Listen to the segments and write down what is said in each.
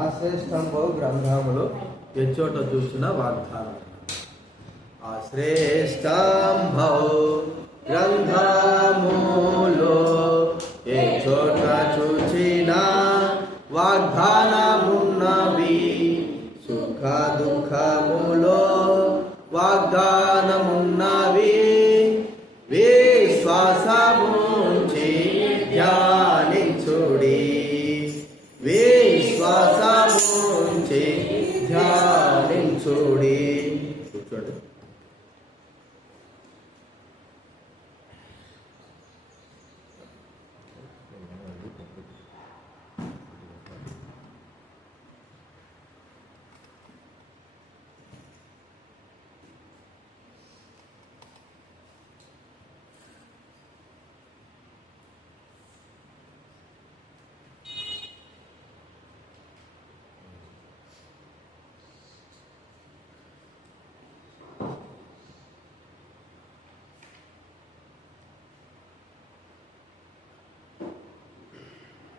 ఆ శ్రేష్టంబో గ్రంథములు ఎచ్చోట చూసిన వాగ్దానం. ఆ శ్రేష్టంబో గ్రంథములో ఏ చోట చూచిన వాగ్దానమున్నవి, సుఖ దుఃఖములో వాగ్దానమున్నవి. విశ్వాసముంచి ధ్యానించుడి, విశ్వాసముంచి ధ్యానించుడి. కూర్చోండి.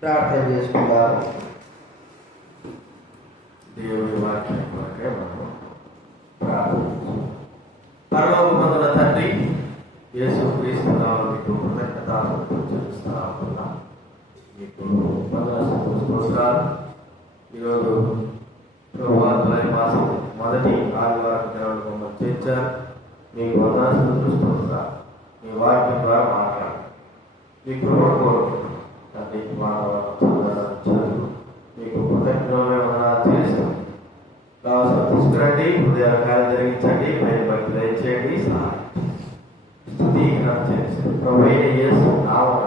ప్రార్థన చేసుకుందాం. దేవుని వాక్యం కొరకే మనం ప్రార్థించాం. పరలోకమందున తండ్రి, యేసుక్రీస్తు నామములో మీకు కృతజ్ఞతాస్తుతులు చెల్లిస్తున్నాం. మీకు వందనాలు. ఈరోజు ప్రభువా జూలై మాసం మొదటి ఆదివారం దినాలు మమ్మల్ని చేర్చారు. మీకు వందనాలు. మీ వాక్యం ద్వారా మాట్లాడాలి. మీ కృప కోరుకుంటున్నాం. మీకు కృతజ్ఞతలు చేస్తాం. కావాల్సిన తీసుకురండి, హృదయ కార్యం జరిగించండి, పైన బట్టి దయచేయండి, స్తుతికరం చేసి ప్రభువైన యేసు నామమున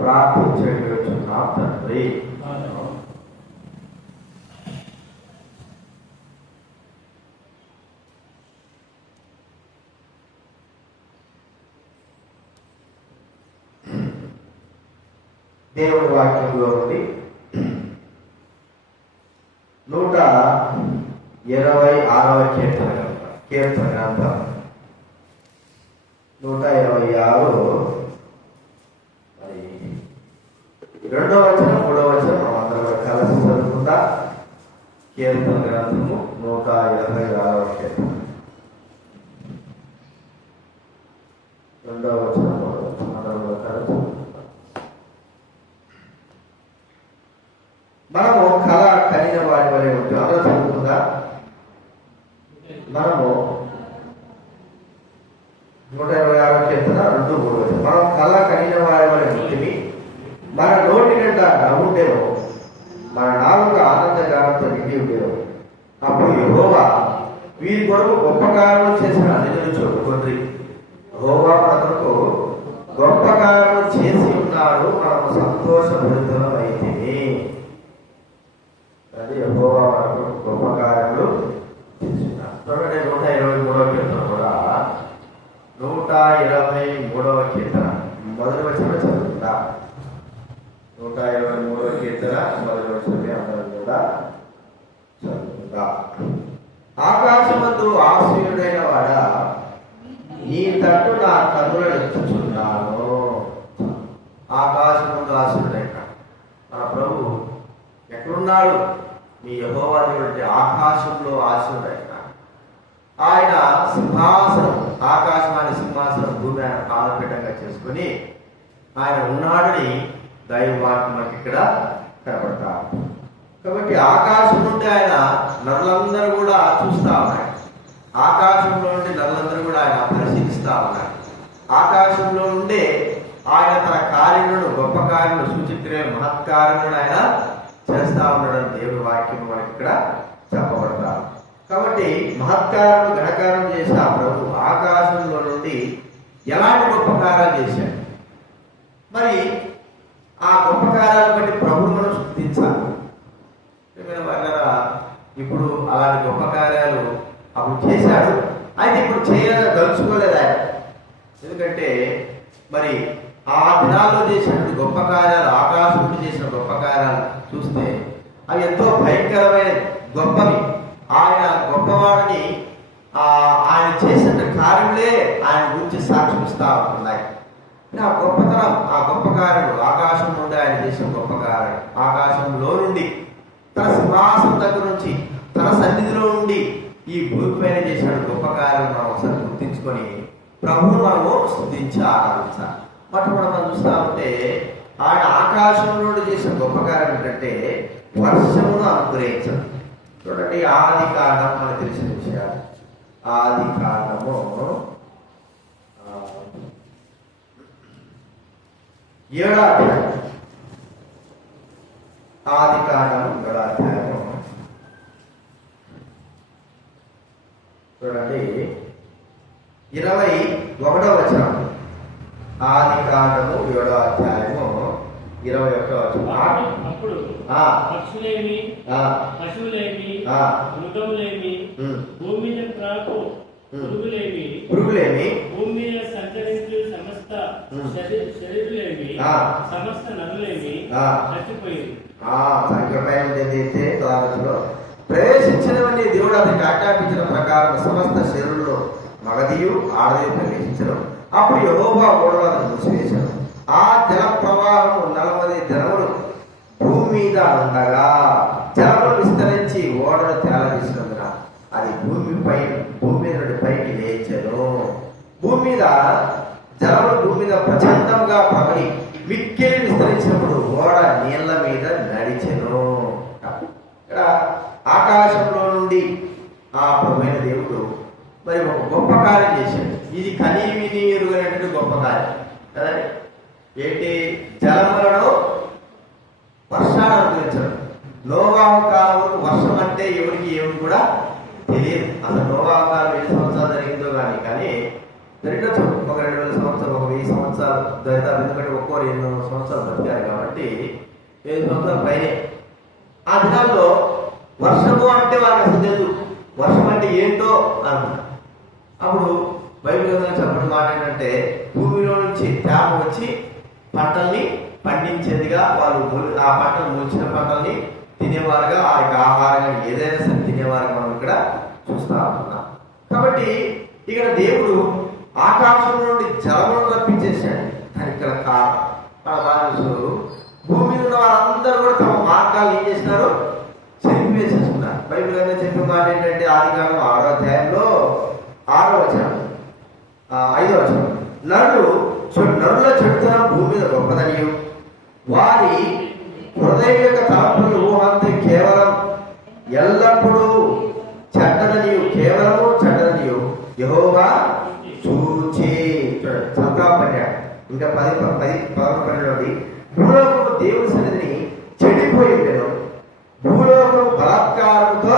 ప్రార్థించండి వచ్చున్నాం తండ్రి. దేవుని వాక్యంలో నుండి 126వ కీర్తన గ్రంథం 126 2వ వచనం 3వ వచనం మనం అందరం కలిసి చదువుకుందా. కీర్తన గ్రంథము 126వ కీర్తన 2వ వచనం 3వ వచనం అందరం కలిసి. మనము కళ కలిగిన వారి వలె ఉంటుంది. అందరూ చదువుతుందా? మనము 126వ కీర్తన 2, 3 మనం కళ కలిగిన వారి వలె ఉంటుంది. మన నోటి నిండా నవ్వుండేను, మన నాలుక ఆనందగానంతో నిండి ఉండేను. అప్పుడు యెహోవా వీరి కొరకు గొప్ప కార్యములు చేసిన నిధులు చెప్పుకుంది. యెహోవా మన కొరకు గొప్ప కార్యములు చేసి ఉన్నాడు, మనము సంతోషభరితులం అయితేనే. అది యెహోవా మనకు గొప్ప కార్యములు చేస్తున్నాడు. 123వ కీర్తన కూడా 123వ కీర్తన మొదటి వచనం చదువుతుందా? 123వ కీర్తన మొదటి వచనం అందరం కూడా చదువుతుందా? ఆకాశమందు ఆశ్రయుడైన వాడా, నీ తట్టు నా కన్నులను ఎత్తుచున్నాను. ఆకాశమందు ఆశ్రయుడైన మన ప్రభు ఎక్కడున్నాడు? మీ యెహోవా దేవుడు ఆకాశంలో ఆశ్రయుడైన ఆయన సింహాసనం, ఆకాశమాని సింహాసనం భూమి ఆయన కాలపీఠంగా చేసుకుని ఆయన ఉన్నాడని దైవవాక్యం మనకి ఇక్కడ కనబడతారు. కాబట్టి ఆకాశం నుండి ఆయన నరులందరూ కూడా చూస్తా ఉన్నాయి. ఆకాశంలో నుండి నరులందరూ కూడా ఆయన పరిశీలిస్తా ఉన్నారు. ఆకాశంలో నుండే ఆయన తన కార్యములను, గొప్ప కార్యములు, సూచిక్రియలు, మహత్కార్యములను ఆయన చేస్తా ఉన్నాడని దేవుడి వాక్యం మనకి ఇక్కడ చెప్పబడతారు. కాబట్టి మహత్కారం, ఘనకారం చేసిన ఆ ప్రభు ఆకాశంలో నుండి ఎలాంటి గొప్ప కార్యాలు చేశాడు? మరి ఆ గొప్ప కార్యాలను బట్టి ప్రభువును మనం స్తుతించాలి. ఇప్పుడు అలాంటి గొప్ప కార్యాలు అప్పుడు చేశాడు, అయితే ఇప్పుడు చేయదలుచుకోలేదు ఆయన. ఎందుకంటే మరి ఆ దినాల్లో చేసినటువంటి గొప్ప కార్యాలు, ఆకాశం నుండి చేసిన గొప్ప కార్యాలు చూస్తే అవి ఎంతో భయంకరమైన గొప్పవి. ఆయన గొప్పవాడిని ఆయన చేసిన కార్యములే ఆయన గురించి సాక్షిస్తూ ఉంటున్నాయి. ఆ గొప్పతనం, ఆ గొప్ప కార్యము ఆకాశం నుండి ఆయన చేసిన గొప్ప కార్యం, ఆకాశంలో నుండి తన సింహాసనం చేశాడు గొప్ప కార్యం మనం ఒకసారి గుర్తించుకొని ప్రభువును మనము స్తుతించి ఆరాధించాలి. మొట్టమొదటి మనం చూస్తా ఉంటే ఆయన ఆకాశంలో చేసిన గొప్ప కార్యం ఏంటంటే వర్షమును అనుగ్రహించడం. చూడండి, ఆది కాండం మనకు తెలిసిన విషయాలు. ఆది కాండము 7వ అధ్యాయం. ఆది కాండం 7వ అధ్యాయము చూడండి 21వ వచనం. ఆది కాండము 7వ అధ్యాయము 21వ వచనం. అప్పుడు పక్షులేమి, పశువులేమి, మృగములేమి, భూమి మీద ప్రాకు పురుగులేమి, భూమి మీద సంచరించు సమస్త శరీరులేమి, సమస్త నరులేమి చచ్చిపోయింది. సంఖ్యపైతే ద్వారలో ప్రవేశించినవన్నీ దేవుడు అతనికి ఆజ్ఞాపించిన ప్రకారం సమస్త శరీరంలో మగదియు ఆడదియు ప్రవేశించడం. అప్పుడు యెహోవా ఓడలను మూసివేశాడు. ఆ జల ప్రవాహము 40 దినములు భూమి మీద ఉండగా జలములు విస్తరించి ఓడను తేలదీసినందున అది భూమి మీద నుండి పైకి లేచెను. భూమి మీద జలములు భూమి మీద ప్రచండంగా ప్రబలి మిక్కిలి విస్తరించినప్పుడు ఓడ నీళ్ల మీద నడిచెను. ఇక్కడ ఆకాశంలో నుండి ఆ ప్రభువైన దేవుడు మరి ఒక గొప్ప కార్యం చేశాడు. ఇది కనీవిని ఎరుగనటువంటి గొప్ప కార్యం కదండి. ఏంటి? జలములను వర్షాలు అనుగ్రహించడం. నోవాహు కాలంలో వర్షం అంటే ఎవరికి ఏమి కూడా తెలియదు. అసలు నోవాహు కాలం ఎన్ని సంవత్సరాలు జరిగిందో కానీ జరిగచ్చు. ఒక 2000 సంవత్సరాలు, ఒక 1000 సంవత్సరాలు జరుగుతారు. ఎందుకంటే ఒక్కోరు 800 సంవత్సరాలు బతికారు కాబట్టి 7 సంవత్సరాల పైనే. ఆ దినాల్లో వర్షము అంటే వాళ్ళకి అసలు తెలుసు వర్షం అంటే ఏంటో అనుకున్నారు. అప్పుడు బైబిల్ గ్రంథంలో చెప్పిన మాట ఏంటంటే భూమిలో నుంచి తేమ వచ్చి పంటల్ని పండించేదిగా, వాళ్ళు ఆ పంటలు మూల్చిన పంటల్ని తినేవారుగా, ఆ యొక్క ఆహారం ఏదైనా సరే తినేవారుగా మనం ఇక్కడ చూస్తా ఉంటున్నాం. కాబట్టి ఇక్కడ దేవుడు ఆకాశం నుండి జలములను రప్పించేశాడు. దానికి ఇక్కడ కారణం మన బాధితులు భూమి మీద ఉన్న వారందరూ కూడా తమ మార్గాలు ఏం చేసినారు? చెరిపివేసేస్తున్నారు. బైబిల్ అనేది చెప్పిన మాట ఏంటంటే ఆది కాలం 6వ అధ్యాయంలో 6వ వచనం 5వ వచనం. నరుల చెడుతనం భూమి మీద గొప్పదనియు వారి హృదయం యొక్క తలంపుల ఊహంతో కేవలం ఎల్లప్పుడూ చెడ్డదనియు, కేవలము చెడ్డదనియు యెహోవా చూచి సంతాపడ్డాడు. ఇంకా 11 భూలోకము దేవుని సన్నిధిని చెడిపోయి ఉండేను, భూలోకము బలాత్కారంతో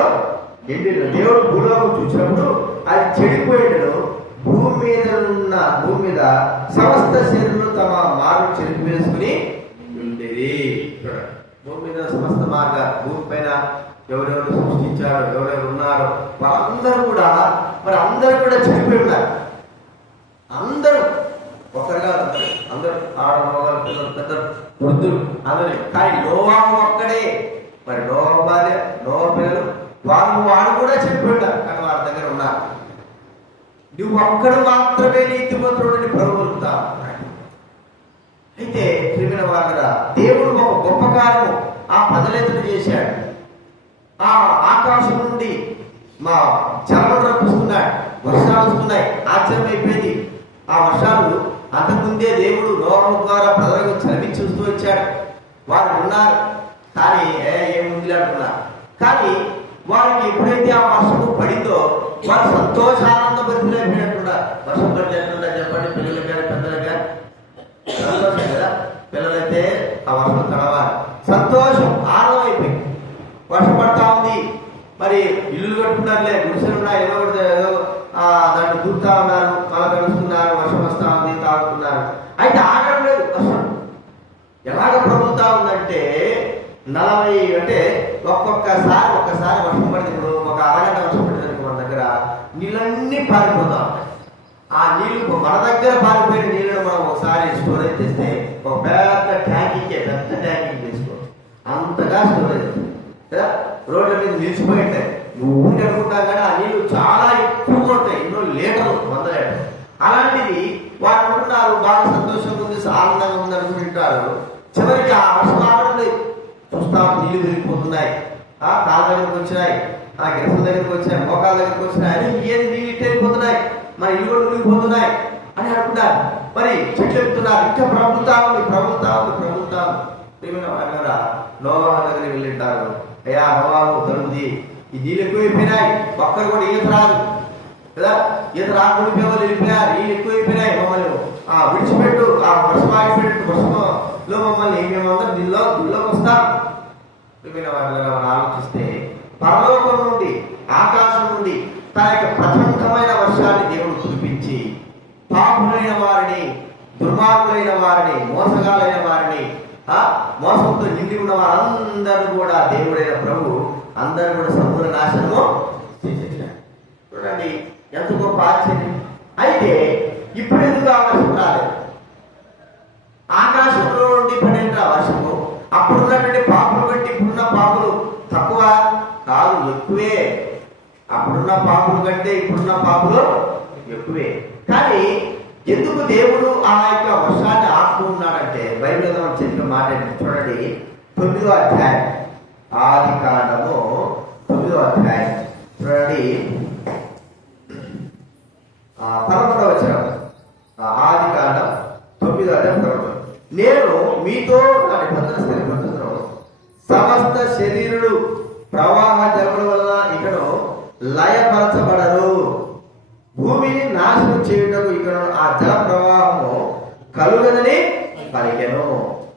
నిండిను. దేవుడు భూలోకం చూసినప్పుడు అది చెడిపోయిండను. భూమి మీద సమస్త శరీరులు తమ మార్గం చెరిపి వేసుకుని ఉండేది. భూమి మీద సమస్త మార్గాలు, భూమి పైన ఎవరెవరు సృష్టించారో, ఎవరెవరు ఉన్నారో వాళ్ళందరూ కూడా అందరూ కూడా చెడిపోయి ఉన్నారు. అందరూ ఒకరుగా అందరూ ఆడమగలు, పిల్లలు, పెద్దలు, వృద్ధులు అందరూ. కానీ నోవాహు ఒక్కడే, మరి నోవా భార్య, నోవా పిల్లలు వాడు కూడా చెడిపోయి ఉన్నారు. కానీ వారి దగ్గర ఉన్నారు. నువ్వు ఒక్కడు మాత్రమే నీతిమంతుడిని ప్రభువుతా. అయితే ప్రియమైన వారుగా దేవుడు ఒక గొప్ప కార్యము ఆ ప్రజలెత్తున చేశాడు. ఆ ఆకాశం నుండి మా జలములు రప్పిస్తున్నాడు, వర్షాలు వస్తున్నాయి. ఆశ్చర్యం అయిపోయింది. ఆ వర్షాలు అంతకుముందే దేవుడు నోవహు ద్వారా ప్రజలకు చదివించి చూస్తూ వచ్చాడు. వారు ఉన్నారు కానీ ఏముంది అంటున్నారు. కానీ వారికి ఎప్పుడైతే ఆ వర్షము పడిందో వారు సంతోషానంద భరితులైపోయినట్టున్నారు. వర్షం పడితే ఎట్లుందా చెప్పండి? పిల్లలకి కానీ పెద్దలకి కానీ సంతోషం కదా. పిల్లలైతే ఆ వర్షం తడవాలి, సంతోషం, ఆనందం అయిపోయింది. వర్షం పడతా ఉంది, మరి ఇల్లు కట్టుకున్నారులే, గుడిసెలు ఉన్నాయి, ఏదో దాన్ని దూరుతా ఉన్నారు, కళ కలుస్తున్నారు, వర్షం వస్తా ఉంది, తాగుతున్నారు. అయితే ఆగడం లేదు వర్షం. ఎలాగ ప్రభుత్వం ఉందంటే 40 అంటే ఒక్కసారి వర్షం పడితే, ఇప్పుడు ఒక అరగంట వర్షం పడితే మన దగ్గర నీళ్ళన్నీ పారిపోతా ఉంటాయి. ఆ నీళ్లు మన దగ్గర పారిపోయిన నీళ్ళను మనం ఒకసారి స్టోరేజ్ చేస్తే ఒక పెద్ద ట్యాంకీ వేసుకోవచ్చు. అంతగా స్టోరేజ్ కదా. రోడ్ల మీద నిలిచిపోయి ఉంటాయి. నువ్వు ఊరికి అనుకుంటావు కానీ ఆ నీళ్లు చాలా ఎక్కువగా ఉంటాయి, ఎన్నో లీటర్లు, 100 లీటర్లు. అలాంటిది వారు అనుకుంటారు బాగా సంతోషంగా ఉంది, ఆనందంగా ఉంది అనుకుంటారు. చివరికి ఆ వర్షం ఆగడం లేదు. చూస్తా నీళ్లు విరిగిపోతున్నాయి. కాళ్ళ దగ్గరకు వచ్చినాయి, గిరసల దగ్గరకు వచ్చినాయి, మోకాళ్ళ దగ్గరకు వచ్చినాయి, అని ఏది నీళ్ళు ఇట్టే వెళ్ళిపోతున్నాయి, మన ఇల్లు కూడా మునిగిపోతున్నాయి అని అనుకున్నారు. మరి చెట్లు ఎక్కుతున్నారు, ఇంకా ప్రభుత్వాలు నోవాహు దగ్గరికి వెళ్ళింటారు. అయ్యా నోవాహు తరుముది, ఈ నీళ్ళు ఎక్కువైపోయినాయి, ఒక్కరు కూడా ఈత రాదు కదా, ఈత రాకుండా వాళ్ళు వెళ్ళిపోయారు, నీళ్ళు ఎక్కువైపోయినాయి, మమ్మల్ని విడిచిపెట్టు, వర్షం ఆగిపెట్టు, వర్షంలో మమ్మల్ని మేమందరం నీళ్ళలోకి వస్తాం. మనం ఆలోచిస్తే పరలోకం నుండి, ఆకాశం నుండి తన యొక్క ప్రచండమైన వర్షాన్ని దేవుడు కురిపించి పాపులైన వారిని, దుర్మార్గులైన వారిని, మోసగాలైన వారిని, మోసంతో నిండి ఉన్న వారందరూ కూడా దేవుడైన ప్రభు అందరూ కూడా సమూల నాశనము చేసేసాడు. చూడండి ఎంత గొప్ప ఆశ్చర్యం. అయితే ఇప్పుడు ఎందుకు ఆ వర్షం రాలేదు? ఆకాశంలో నుండి పడిన వర్షము అప్పుడున్నటువంటి పాపులు కంటే ఇప్పుడున్న పాపులు తక్కువ కాదు, ఎక్కువే. అప్పుడున్న పాపులు కంటే ఇప్పుడున్న పాపులు ఎక్కువే. కానీ ఎందుకు దేవుడు ఆ యొక్క వర్షాన్ని ఆపుకున్నాడంటే బైబిల్లో మనం చెప్పిన మాట ఏంటి చూడండి. 9వ అధ్యాయం, ఆదికాండము 9వ అధ్యాయం చూడండి, 11వ వచనం. ఆదికాండం 9వ అధ్యాయం 11. నేను మీతో నా నిబంధన స్థిరపరచును, సమస్త శరీరులు ప్రవాహ జలముల వలన ఇకను లయపరచబడరు, భూమిని నాశనం చేయుటకు ఇకను ఆ జల ప్రవాహము కలుగదని పలికెను.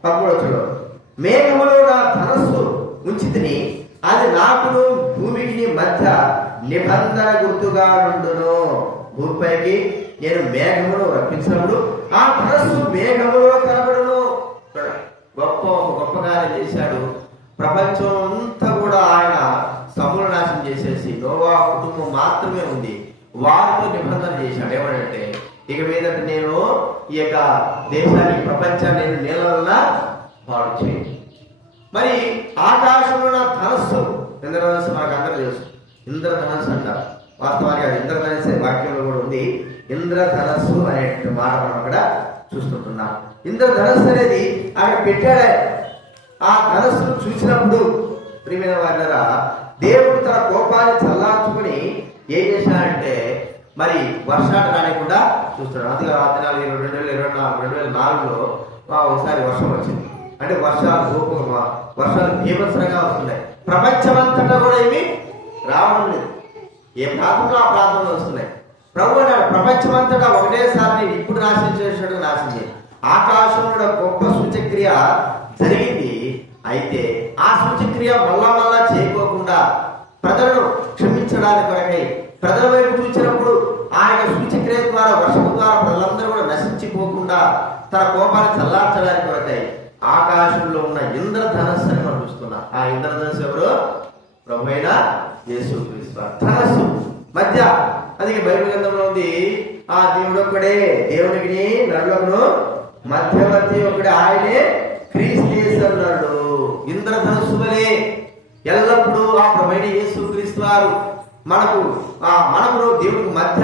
పక్కడొచ్చుడు, మేఘములో నా ధనస్సు ఉంచితిని, అది నాకును భూమికి మధ్య నిబంధన గుర్తుగా నుండును. భూమిపైకి నేను మేఘమును రప్పించినప్పుడు ఆ ధనస్సు మేఘములో కనబడును. గొప్ప కార్యం చేశాడు. ప్రపంచం అంతా కూడా ఆయన సమూల నాశనం చేసేసి నోవాహు కుటుంబం మాత్రమే ఉంది, వారితో నిబంధన చేశాడు. ఏమంటే ఇక మీదట నేను ఈ యొక్క దేశానికి, ప్రపంచాన్ని నేను నీళ్ళ పాడు చేయండి. మరి ఆకాశంలో నా ధనస్సు, ఇంద్రధనస్సు మనకు అందరూ తెలుసు, ఇంద్రధనస్సు అంటారు. వాస్తవానికి అది ఇంద్రధనస్సు వాక్యంలో కూడా ఉంది. ఇంద్రధనస్సు అనే మాట మనం అక్కడ చూస్తుంటున్నాం. ఇంద్రధనస్సు అనేది అక్కడ పెట్టాడే. ఆ ధనస్సును చూసినప్పుడు ప్రియమైన వారిరా, దేవుడు తన కోపాన్ని చల్లార్చుకుని ఏం చేశాడంటే మరి వర్షాన్ని రానికుండా చూస్తున్నాడు. అందుకే 2024లో ఒకసారి వర్షం వచ్చింది. అంటే వర్షాలు బీభత్సంగా వస్తున్నాయి. ప్రపంచమంతటా కూడా ఏమి రావడం లేదు. ఏ ప్రాంతంలో ఆ ప్రాంతంలో వస్తున్నాయి. ప్రభు అన్నాడు, ప్రపంచమంతటా ఒకటేసారి ఇప్పుడు నాశనం చేసినట్టు నాశనం చేయాలి. ఆకాశంలో గొప్ప సూచక్రియ జరిగింది. అయితే ఆ సూచక్రియ మళ్ళా చేయకోకుండా ప్రజలను క్షమించడానికి కొరకై ప్రజల వైపు చూసినప్పుడు ఆయన సూచక్రియ ద్వారా, వర్షము ద్వారా ప్రజలందరూ కూడా నశించిపోకుండా తన కోపాన్ని చల్లార్చడానికి కొరకై ఆకాశంలో ఉన్న ఇంద్రధనస్సు అని మనం చూస్తున్నాం. ఆ ఇంద్రధనస్సు ఎవరు? ప్రభు అయిన యేసుక్రీస్తు. ధనస్సు మధ్య, అది బైబిల్ గ్రంథంలో ఉంది, ఆ దేవుడు ఒక్కడే, దేవునికి నరులకు మధ్యవర్తి ఒకడే, ఆయనే క్రీస్తు అన్నాడు. ఇంద్రధనస్సు వలె ఎల్లప్పుడూ ఆ ప్రభు అయిన యేసుక్రీస్తు వారు మనకు దేవునికి మధ్య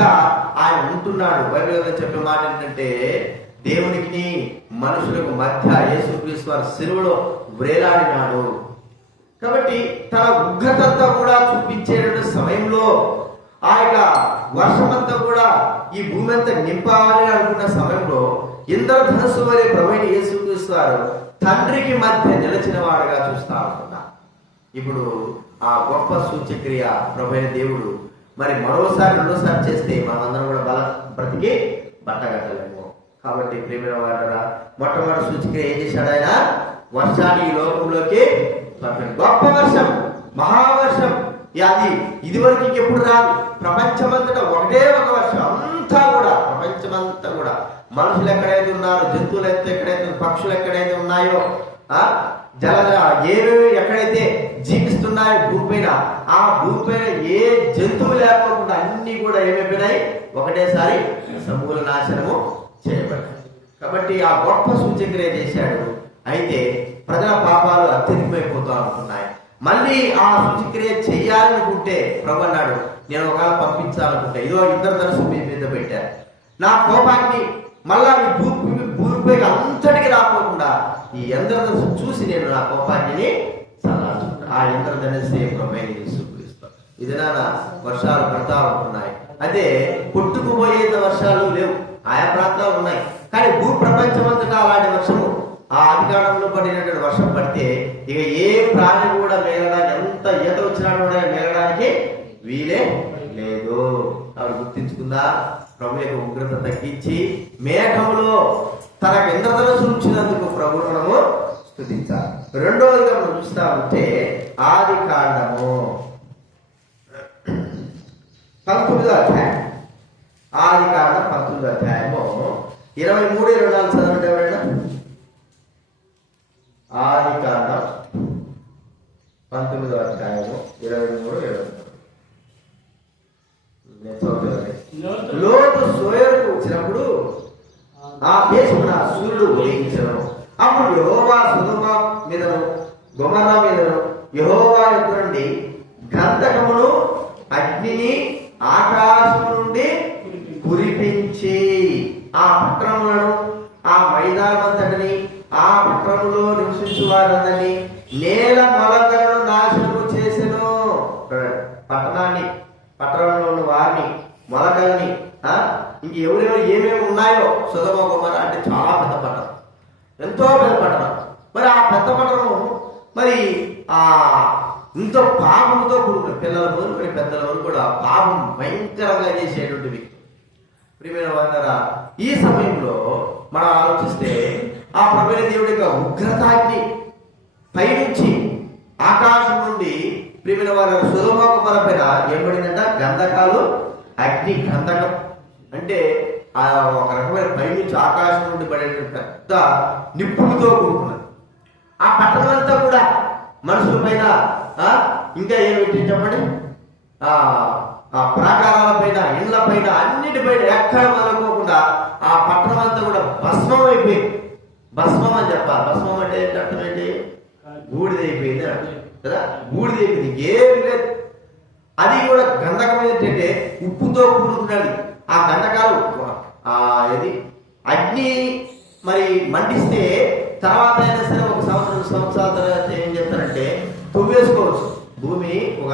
ఆయన ఉంటున్నాడు. బైబిల్ చెప్పే మాట ఏంటంటే దేవునికి మనుషులకు మధ్య యేసుక్రీస్తు వారు సిలువలో వ్రేలాడినాడు. కాబట్టి తన ఉగ్రతంతా కూడా చూపించేటువంటి సమయంలో ఆ యొక్క వర్షమంతా కూడా ఈ భూమి అంతా నింపాలని అనుకున్న సమయంలో ఇంద్రధనస్సు వలె ప్రభువైన యేసుక్రీస్తు వారు తండ్రికి మధ్య నిలిచిన వాడుగా చూస్తా ఉంటున్నా. ఇప్పుడు ఆ గొప్ప సూచక్రియ ప్రభువైన దేవుడు మరి మరోసారి రెండోసారి చేస్తే మనమందరం కూడా బ్రతికి బట్టగట్టలేము. కాబట్టి ప్రియమైన వారరా, మొట్టమొదటి సూచక్రియ ఏం చేశాడు? ఆయన వర్షాన్ని ఈ లోకంలోకి పంపాడు. గొప్ప వర్షం, మహావర్షం. అది ఇదివరకు ఎప్పుడు రాదు. ప్రపంచమంతటా ఒకటే ఒక వర్షం, అంతా కూడా ప్రపంచమంతా కూడా మనుషులు ఎక్కడైతే ఉన్నారో, జంతువులు ఎక్కడైతే, పక్షులు ఎక్కడైతే ఉన్నాయో, ఏవేవి ఎక్కడైతే జీవిస్తున్నాయో భూమిపైన, ఆ భూమిపైన ఏ జంతువు లేకుండా అన్ని కూడా ఏమైపోయినాయి? ఒకటేసారి సమూల నాశనము చేయబడ్డాయి. కాబట్టి ఆ గొప్ప సూచక్రియ చేశాడు. అయితే ప్రజల పాపాలు అత్యధికమైపోతూ ఉంటున్నాయి. మళ్ళీ ఆ సూచక్రియ చేయాలనుకుంటే ప్రభు అన్నాడు, నేను ఒకవేళ పంపించాలనుకుంటే ఇదో ఇంద్రధనస్సు మీద పెట్టారు, నా కోపాన్ని మళ్ళా ఈ భూమిపైకి అంతటికి రాకుండా ఈ ఇంద్రధనస్సు చూసి నేను నా కోపాన్ని చల్లార్చుకుంటాను. ఆ ఇంద్రధనుస్సే ప్రభైన యేసుక్రీస్తు. ఇది నాన్న వర్షాలు పడతా ఉంటున్నాయి. అదే కొట్టుకుపోయేంత వర్షాలు లేవు, ఆయా ప్రాంతాలు ఉన్నాయి. కానీ భూ ప్రపంచం అంతటా అలాంటి వర్షము, ఆ అధికారంలో పడినటువంటి వర్షం పడితే ఇక ఏ ప్రాణి కూడా మిగలడానికి, ఎంత ఈత వచ్చినా కూడా మిగలడానికి వీలే లేదు. ఆవిడ గుర్తించుకుందా? ప్రభు యొక్క ఉగ్రత తగ్గించి మేఘములో తనకు ఇంద్రధనుస్సు ఉంచినందుకు ప్రభువు మనము స్తుతించాలి. రెండవదిగా మనం చూస్తా ఉంటే ఆది కాండము 19వ అధ్యాయం, ఆది కాండం 19వ అధ్యాయము 23-24 చదవండి ఎవరైనా. ఆది కాండం 19వ అధ్యాయము 23-24. లోతు సోయరుకు వచ్చినప్పుడు ఆ దేశమున సూర్యుడు ఉదయించెను. అప్పుడు యెహోవా సొదొమ మీదను గొమొర్రా మీదను యెహోవా యొద్ద నుండి గంధకమును అగ్నిని ఆకాశము నుండి కురిపించి ఆ పట్టణములను, ఆ మైదానమంతటిని, ఆ పట్టణంలో నివసించు వారందరినీ, నేల మొలకలను నాశనము చేసెను. పట్టణంలో ఉన్న వారిని, మొలకల్ని, ఇంక ఎవరెవరు ఏమేమి ఉన్నాయో. సొదొమ గొమొర్రా అంటే చాలా పెద్ద పట్టణం, ఎంతో పెద్ద పట్టణం. మరి ఆ పెద్ద పట్టణం మరి ఆ ఇంతో పాపంతో కూడుకున్న, పిల్లల వరకు పెద్దల వరకు కూడా పాపం భయంకరంగా చేసేటువంటి వ్యక్తి. ప్రియమైన వారా, ఈ సమయంలో మనం ఆలోచిస్తే ఆ ప్రభువైన దేవుడి యొక్క ఉగ్రతాగ్ని పైనుంచి ఆకాశం నుండి ప్రియమైన వారి సొదొమ గొమొర్రా పైన ఏర్పడిందంట గంధకాలు, అగ్ని. గంధకం అంటే ఆ ఒక రకమైన పైనుంచి ఆకాశం నుండి పడే పెద్ద నిప్పులతో కూడుకున్నది. ఆ పట్టణం అంతా కూడా మనుషుల పైన, ఇంకా ఏమిటి చెప్పండి, ఆ ప్రాకారాల పైన, ఇళ్ల పైన, అన్నిటిపైన ఎక్కడ మొదలుకోకుండా ఆ పట్టణం అంతా కూడా భస్మం అయిపోయింది. భస్మం అని చెప్పాలి. భస్మం అంటే అర్థం ఏంటి? బూడిదైపోయింది కదా, బూడిదైపోయింది, ఏం లేదు. అది కూడా గంధకం ఏంటంటే ఉప్పుతో కూడుకున్నది. ఆ గంధకాలు ఏది అగ్ని మరి మండిస్తే తర్వాత అయినా సరే ఒక సంవత్సరాల తర్వాత ఏం చేస్తారంటే తవ్వేసుకోవచ్చు. భూమి ఒక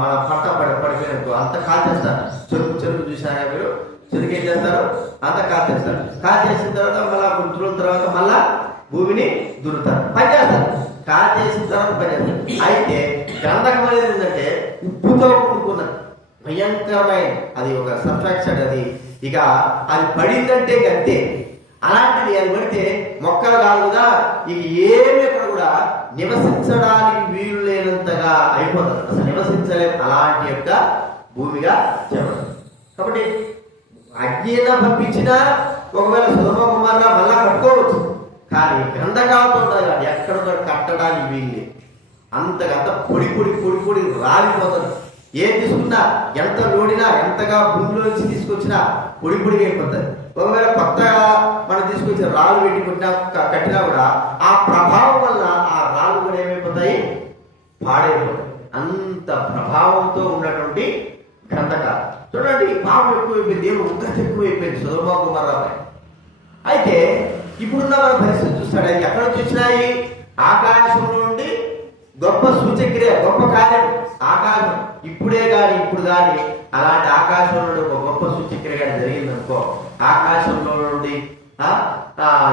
మన పంట పడిపోయినట్టు అంత కాల్చేస్తారు. చెరుకు చూసారా మీరు? చెరుకు ఏం చేస్తారు? అంత కాల్చేస్తారు. కాల్చేసిన తర్వాత మళ్ళా కొన్ని రోజుల తర్వాత మళ్ళా భూమిని దున్నుతారు, పని చేస్తారు. కాల్చేసిన తర్వాత పని చేస్తారు. అయితే గంధకం అనేది ఏంటంటే ఉప్పుతో కూడుకున్నది, భయంకరమైన, అది ఒక సబ్స్ట్రాక్షన్. అది ఇక అది పడిందంటే గంతే. అలాంటిది అది పడితే మొక్కలు కాదు కదా, ఇక ఏమి కూడా నివసించడానికి వీలు లేనంతగా అయిపోతుంది. అసలు నివసించలేము, అలాంటి యొక్క భూమిగా చెప్పడం. కాబట్టి అగ్నిగా పంపించినా ఒకవేళ సొదొమ గొమొర్రా మళ్ళా కట్టుకోవచ్చు, కానీ గంధకాలతో ఉంటుంది కాబట్టి ఎక్కడ కట్టడానికి వీలు. అంతకంత పొడి పొడి పొడి పొడి రాలిపోతుంది. ఏం తీసుకున్నా, ఎంత లోడినా, ఎంతగా భూమిలోంచి తీసుకొచ్చినా పొడి పొడిగా అయిపోతుంది. ఒకవేళ కొత్తగా మనం తీసుకొచ్చి రాళ్ళు పెట్టి కట్టినా కూడా ఆ ప్రభావం వల్ల ఆ రాళ్ళు కూడా ఏమైపోతాయి? పాడైపోతాయి. అంత ప్రభావంతో ఉన్నటువంటి గంధకాలు. చూడండి, పాపం ఎక్కువైపోయింది, దేవుడు ఉగ్రత ఎక్కువైపోయింది సొదొమ గొమొర్రా పై. అయితే ఇప్పుడున్న మన పరిస్థితి చూస్తాడు, అది ఎక్కడ నుంచి వచ్చినాయి? ఆకాశం నుండి గొప్ప సూచక్రియ, గొప్ప కార్యం ఆకాశం. ఇప్పుడే కానీ ఇప్పుడు కానీ అలాంటి ఆకాశంలో నుండి ఒక గొప్ప సూచక్రియ కానీ జరిగిందనుకో, ఆకాశంలో నుండి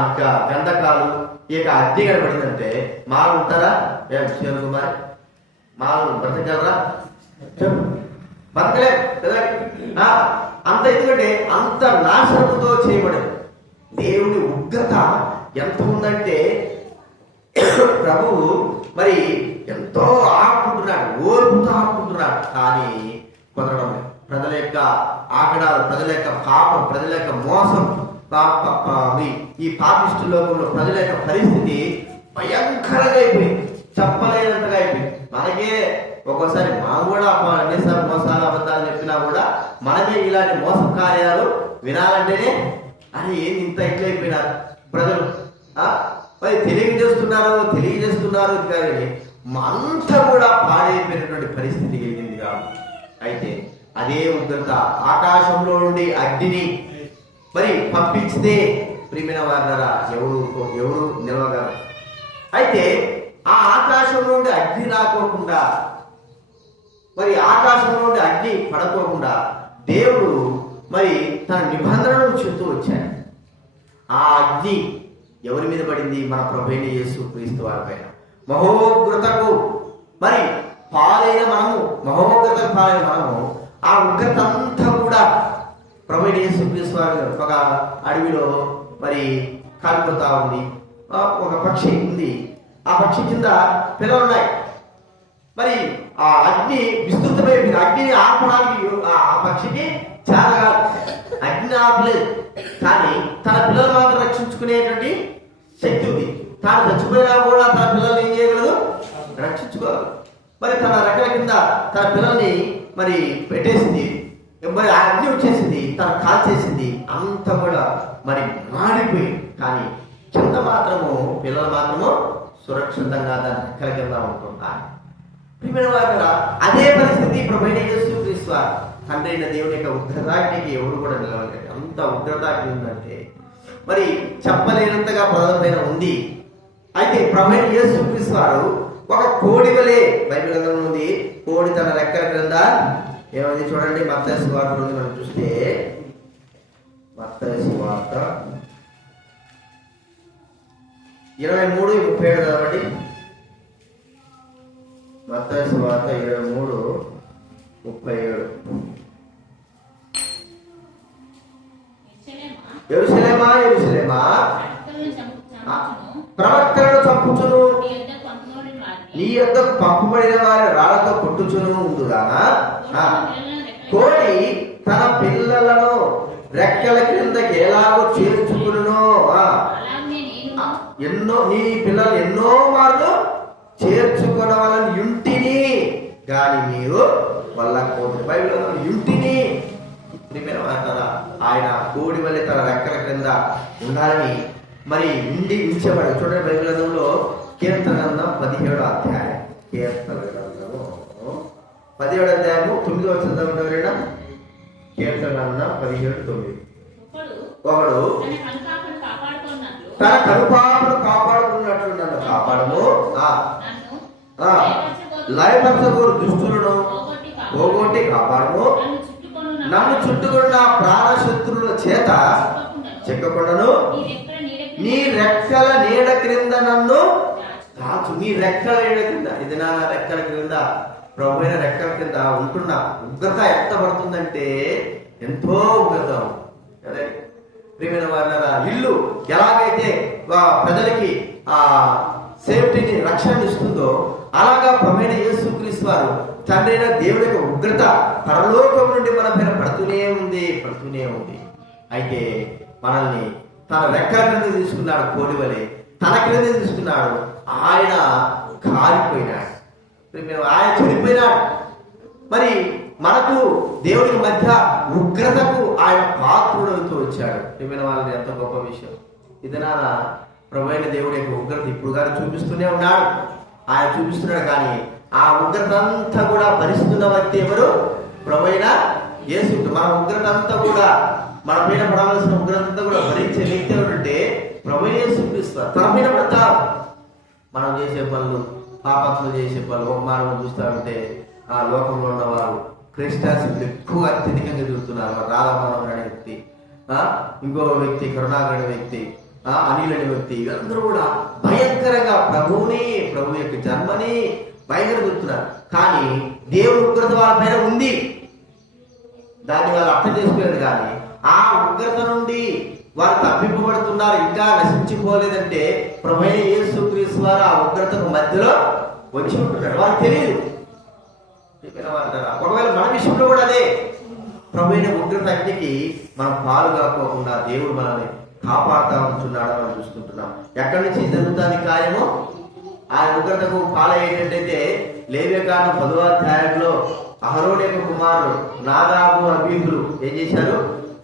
ఇక గంధకాలు, ఇక అగ్ని కనబడిందంటే మాలు ఉంటారా? శివన్ కుమార్, మాలు బ్రతకగలరా? బతకలే కదా. అంత ఎందుకంటే అంత నాశనంతో చేయబడింది. దేవుడి ఉగ్రత ఎంత ఉందంటే ప్రభువు మరి ఎంతో ఆపుకుంటున్నాడు, ఓర్పుతో ఆపుకుంటున్నాడు. కానీ కుదరడం లేదు. ప్రజల యొక్క ఆగడాలు, ప్రజల యొక్క పాపం, ప్రజల యొక్క మోసం, ఈ పాపిష్టి లోకంలో ప్రజల యొక్క పరిస్థితి భయంకరంగా అయిపోయింది, చెప్పలేనంతగా అయిపోయింది. మనకే ఒక్కోసారి మనం కూడా ఎన్నిసార్లు మోసాలు అబద్ధాలు చెప్పినా కూడా మనమే ఇలాంటి మోసం కార్యాలు వినాలంటేనే అని ఏంది ఇంత ఇట్లయిపోయినారు ప్రజలు. మరి తెలియజేస్తున్నారు కానీ అంతా కూడా పాడైపోయినటువంటి పరిస్థితి కలిగింది కాదు. అయితే అదే ఉగ్రత ఆకాశంలో నుండి అగ్నిని మరి పంపించితే ప్రియమైన వారలారా ఎవరు నిలవగలరు? అయితే ఆ ఆకాశం నుండి అగ్ని రాకోకుండా, మరి ఆకాశం నుండి అగ్ని పడకోకుండా దేవుడు మరి తన నిబంధనను చెబుతూ వచ్చాడు. ఆ అగ్ని ఎవరి మీద పడింది? మన ప్రభువైన యేసు క్రీస్తు వారి పైన. మహోగ్రతకు మరి పాలైన మనము, మహోగ్రతకు పాలైన మనము, ఆ ఉగ్రత అంతా కూడా ప్రభువైన యేసు క్రీస్తు వారి ఒక అడవిలో మరి కాలిపోతా ఉంది. ఒక పక్షి ఉంది, ఆ పక్షి కింద పిల్లలు ఉన్నాయి. మరి ఆ అగ్ని విస్తృతమైన అగ్నిని ఆపడానికి ఆ పక్షికి చాలా కాదు, అగ్ని ఆపలేదు. కానీ తన పిల్లలు మాత్రం రక్షించుకునేటువంటి శక్తి ఉంది. తాను చచ్చిపోయినా కూడా తన పిల్లల్ని ఏం చేయగలదు? రక్షించుకోగలదు. మరి తన రెక్కల కింద తన పిల్లల్ని మరి పెట్టేసింది. మరి ఆ అగ్ని వచ్చేసింది, తను కాల్చేసింది, అంత కూడా మరి మాడిపోయింది. కానీ కింద మాత్రము పిల్లలు మాత్రము సురక్షితంగా దాని రెక్కల కింద ఉంటున్నారు. అదే పరిస్థితి ప్రభువైన యేసు క్రీస్తు తండ్రి అయిన దేవుని యొక్క ఉగ్రతాగ్నికి ఎవరు కూడా నిలవలేదు. అంత ఉగ్రతాగ్ని ఉందంటే మరి చెప్పలేనంతగా ప్రధానమైన ఉంది. అయితే ప్రభువైన యేసు క్రీస్తు వారు ఒక కోడి వలె, బైబిల్ గ్రంథంలో ఉంది, కోడి తన రెక్కల క్రింద ఏమైంది చూడండి. మత్తయి సువార్త నుండి మనం చూస్తే, మత్తయి సువార్త 23:37 కాబట్టి మత్తయి సువార్త 23:37. యెరూషలేమా యెరూషలేమా, ప్రవక్తలను చంపుచును, నీ యొద్దకు పంపబడిన వారి రాళ్లతో కొట్టుచును ఉండుగానా. కోడి తన పిల్లలను రెక్కల క్రిందకి ఎలాగో చేర్చుకును, నీ పిల్లలు ఎన్నో మార్లు చేర్చుకోవాలని యుంటిని గాని మీరు వాళ్ళకపోతే. బైబిల్ యుంటిని ఆయన కోడి వల్లే తన రెక్కల క్రింద ఉండాలని మరి ఉంచబడి. చూడండి బైబిల్ గ్రంథంలో కీర్తన గ్రంథం 17వ అధ్యాయం, కీర్తన గ్రంథము 17వ అధ్యాయము 9వ చదువుకుంటాం. కీర్తన గ్రంథం 17:9. ఒకడు తన కనుపాపను కాపాడుకున్నట్లు నన్ను కాపాడము, లయపరచగోరు దుష్టులను పోగొట్టి కాపాడము, నన్ను చుట్టుకున్న ప్రాణశత్రుల చేత చెక్కకుండాను, నీ రెక్కల నీడ క్రింద నన్ను దాచు. నీ రెక్కల నీడ క్రింద, ఇది నా రెక్కల క్రింద, ప్రభువైన రెక్కల క్రింద ఉంటున్న ఉగ్రత ఎంత పడుతుందంటే ఎంతో ఉగ్రత. ప్రియమైన వారిలారా, ఇల్లు ఎలాగైతే ప్రజలకి ఆ సేఫ్టీని, రక్షణ ఇస్తుందో అలాగా ప్రభువైన యేసుక్రీస్తు వారు తండ్రి అయిన దేవుడి యొక్క ఉగ్రత పరలోకం నుండి మన పైన పడుతూనే ఉంది. అయితే మనల్ని తన రెక్కల క్రింద తీసుకున్నాడు, కోడి వలె తన క్రింద తీసుకున్నాడు. ఆయన కాలిపోయినాడు, ఆయన చనిపోయినాడు. మరి మనకు దేవుడికి మధ్య ఉగ్రతకు ఆయన పాత్రుడవుతూ వచ్చాడు. ప్రియమైన వాళ్ళని ఎంత గొప్ప విషయం ఇది. నాన్న ప్రభువైన దేవుడి యొక్క ఉగ్రత ఇప్పుడు కానీ చూపిస్తూనే ఉన్నాడు. ఆయన చూపిస్తున్నాడు, కానీ ఆ ఉగ్రత అంతా కూడా భరిస్తున్న వ్యక్తి ఎవరు? ప్రభువైన యేసు. మన ఉగ్రత అంతా కూడా, మన పైన పడవలసిన ఉగ్రత అంతా కూడా భరించే వ్యక్తి ఎవరంటే ప్రభువైన యేసు క్రీస్తు. తన పైన పడతాం. మనం చేసే పనులు, పాపత్తులు చేసే పనులు మనం చూస్తూ ఉంటే ఆ లోకంలో ఉన్నవారు క్రిస్టియన్స్ ఎక్కువ అత్యధికంగా తిరుగుతున్నారు. రాధామోహన్ అనే వ్యక్తి, ఇంకో వ్యక్తి కరుణాకర్ అనే వ్యక్తి, అనిల్ అనే వ్యక్తి, వీళ్ళందరూ కూడా భయంకరంగా ప్రభు యొక్క జన్మని భయంకరంగా చెప్తున్నారు. కానీ దేవుని ఉగ్రత వాళ్ళ పైన ఉంది, దాన్ని వాళ్ళు అర్థం చేసుకోలేదు. కానీ ఆ ఉగ్రత నుండి వారు తప్పింపబడుతున్నారు, ఇంకా నశించిపోలేదంటే ప్రభువైన యేసుక్రీస్తు వారు ఆ ఉగ్రతకు మధ్యలో వచ్చి ఉంటున్నారు. వారికి తెలియదు. ఒకవేళ మన విషయంలో కూడా అదే, ప్రభువైన ఉగ్రత అగ్నికి మనం పాలు కాకపోకుండా దేవుడు మనల్ని కాపాడుతూ ఉంటున్నాడు మనం చూస్తుంటున్నాం. ఎక్కడి నుంచి జరుగుతుంది కార్యము? ఆ ఉగ్రతకు పాలయ్యేటట్టయితే లేవియకాండం 10వ అధ్యాయంలో అహరోను యొక్క కుమారుడు నాదాబు, అబీహులు ఏం చేశారు?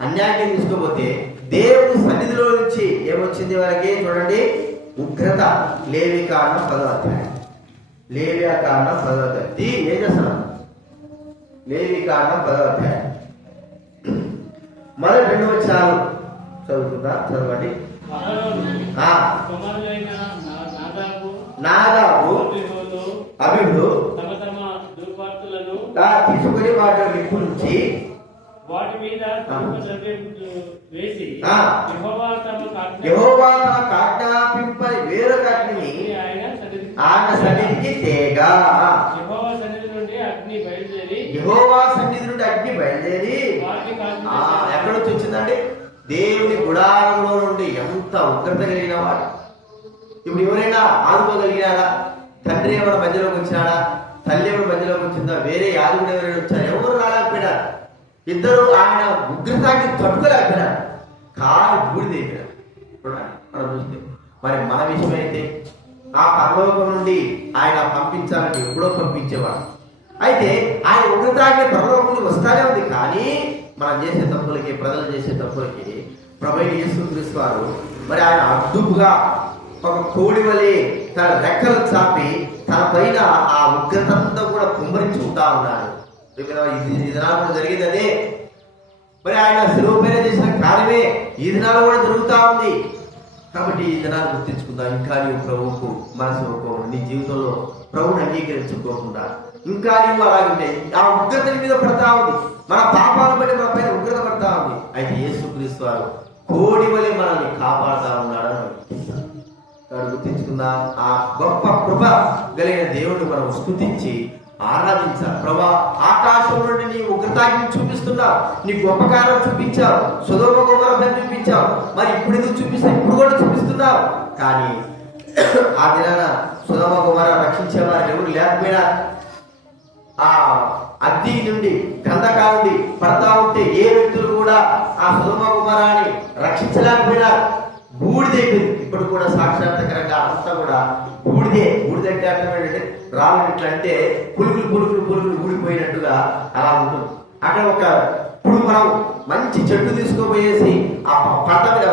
అన్యాయం తీసుకోపోతే దేవుని సన్నిధిలో నుంచి ఏమొచ్చింది వారికి? చూడండి, ఉగ్రత. లేవియకాండం 10వ అధ్యాయం, లేవియకాండం 10వ అధ్యాయం. ఏం చేస్తాను? లేవియకాండం 10వ అధ్యాయం మొదటి 2 వచనాలు చదువుతుందా? చదవండి. నాదాబు అభివృద్ధులు తమ తమ దుర్వార్తలను తీసుకొని వాటి నిప్పు నుంచి వాటి మీద ద్రవ్యం వేసి యెహోవా తమకు ఆజ్ఞాపింపని వేరొక అగ్నిని ఆయన సన్నిధికి తేగా. యెహోవా సన్నిధి నుండి అగ్ని బయలుదేరి ఎక్కడ నుంచి వచ్చిందండి? దేవుని గుడారంలో నుండి. ఎంత ఉగ్రత కలిగిన వాడు! ఇప్పుడు ఎవరైనా ఆదుకోగలిగినాడా? తండ్రి ఎవరు మధ్యలోకి వచ్చినాడా? తల్లి ఎవరు మధ్యలోకి వచ్చిందా? వేరే యాదుగుడు ఎవరైనా వచ్చారా? ఎవరు రాలేకపోయినారు. ఇద్దరు ఆయన ఉగ్రతాన్ని తట్టుకోలేకపోయినారు. కాలు బూడిదైపోయినారు. మనం చూస్తే మరి మన విషయం అయితే ఆ పరలోకం నుండి ఆయన పంపించాలని ఎప్పుడో పంపించేవాడు. అయితే ఆయన ఉగ్రతాన్ని పరలోకం నుండి వస్తానే ఉంది. కానీ మనం చేసే తప్పులకి, ప్రజలు చేసే తప్పులకి ప్రభువైన యేసుక్రీస్తు వారు మరి ఆయన అద్దుగా ఒక కోడి వలె తన రెక్కలు చాపి తన పైన ఆ ఉగ్రతంతా కూడా కుమ్మరించుకుంటా ఉన్నాడు. ఇది దినాలు కూడా జరిగింది అదే. మరి ఆయన శిలువ పైన చేసిన కార్యమే ఈ దినాలు కూడా జరుగుతూ ఉంది. కాబట్టి ఈ దినాలు గుర్తించుకుందాం. ఇంకా నీవు ప్రభువుకు మనసు ఒప్పుకోకుండా, నీ జీవితంలో ప్రభువుని అంగీకరించుకోకుండా ఇంకా నీవు అలాగే ఆ ఉగ్రత మీద పడతా ఉంది. మన పాపాలను బట్టి మన పైన ఉగ్రత పడతా ఉంది. అయితే యేసుక్రీస్తు వారు కోడి వలె మనల్ని కాపాడుతా ఉన్నాడు. గుర్తించుకుందాం. ఆ గొప్ప కృప కలిగిన దేవుడిని మనం స్తుతించి ఆరాధించాలి. ప్రభా, ఆకాశం నుండి నీ ఉగ్రతాన్ని చూపిస్తున్నావు, నీ గొప్ప కార్యం చూపించావు, సొదొమ గొమొర్రా చూపించావు. మరి ఇప్పుడు ఎందుకు చూపిస్తావు? ఇప్పుడు కూడా చూపిస్తున్నావు. కానీ ఆ దినాన సొదొమ గొమొర్రా రక్షించేవారు ఎవరు లేకపోయినా ఆ అగ్ని నుండి గంధకాల నుండి పడతా ఉంటే ఏ వ్యక్తులు కూడా ఆ సొదొమ గొమొర్రాని రక్షించలేకపోయినారు. బూడిదైపోయింది. ఇప్పుడు కూడా సాక్షాత్కరంగా అంతా కూడా బూడిదంటే అర్థం ఏంటంటే రాళ్ళు ఇట్లా అంటే పులుకులు ఊడిపోయినట్టుగా అలా ఉంటుంది. అక్కడ ఒక ఇప్పుడు మనం మంచి చెట్టు తీసుకుపోయేసి ఆ పంట మీద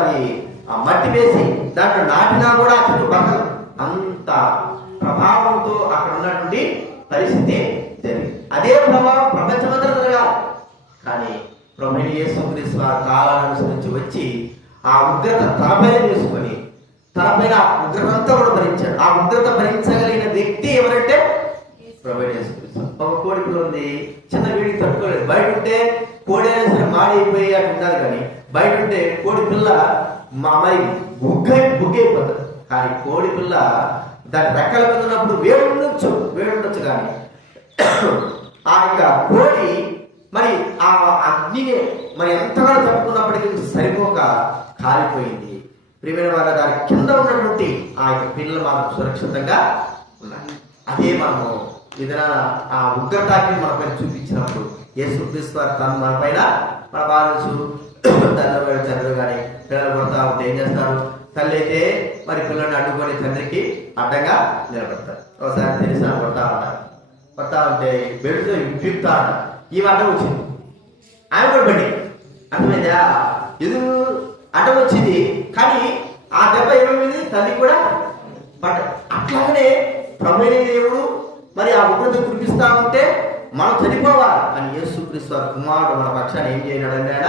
ఆ మట్టి వేసి దాంట్లో నాటినా కూడా ఆ చెట్టు బతకదు. అంత ప్రభావంతో అక్కడ ఉన్నటువంటి పరిస్థితి జరిగింది. అదే ప్రభావం ప్రపంచమంతా జరగాలి. కానీ ప్రభువైన యేసుక్రీస్తు వారి కాలాన్ని అనుసరించి వచ్చి ఆ ఉగ్రత తనపైన వేసుకొని తనపైన ఆ ఉగ్రతంతా కూడా భరించాడు. ఆ ఉగ్రత భరించగలిగిన వ్యక్తి ఎవరంటే ప్రభువైన యేసుక్రీస్తు. ఒక కోడి పిల్ల ఉంది, చిన్న వీడికి తట్టుకోలేదు. బయట ఉంటే కోడి అయినా సరే మాడిపోయి అటు ఉండాలి. కానీ బయట ఉంటే కోడి పిల్ల మరి బుగ్గైపోతుంది. కానీ కోడి పిల్ల దాని రెక్కల మీద ఉన్నప్పుడు వేడి ఉండొచ్చు. కానీ ఆ యొక్క కోడి మరి ఆ అగ్నిని మరి ఎంతగా తట్టుకున్నప్పటికీ సరిపోక కాలిపోయింది. ప్రియమైన వారు, దాని కింద ఉన్నటువంటి ఆ యొక్క పిల్లలు మాకు సురక్షితంగా ఉన్నాయి. అదే మనము ఏదైనా ఆ ఉగ్రతాన్ని మన పైన చూపించినప్పుడు యేసుక్రీస్తు వారు తను మన పైన మన బాధించు తండ్రి కానీ పిల్లలు కొడతా ఉంటే ఏం చేస్తారు? తల్లి అయితే మరి పిల్లల్ని అడ్డుకొని తండ్రికి అడ్డంగా నిలబడతారు. ఒకసారి తెలిసిన కొడతా ఉంటే బెడ్తో విప్పుతా ఉంటారు. ఈ అడ్డం వచ్చింది, ఆమె కూడా బండి అర్థమైందా? ఎదురు అడ్డం వచ్చింది. కానీ ఆ దెబ్బ ఏమైంది? తల్లి కూడా పడ్డ. అట్లాగనే ప్రభువైన దేవుడు మరి ఆ ఉగ్రత కురిపిస్తా ఉంటే మనం చనిపోవాలి. కానీ యేసుక్రీస్తు వారి కుమారుడు మన పక్షాన్ని ఏం చేయనాడంటే ఆయన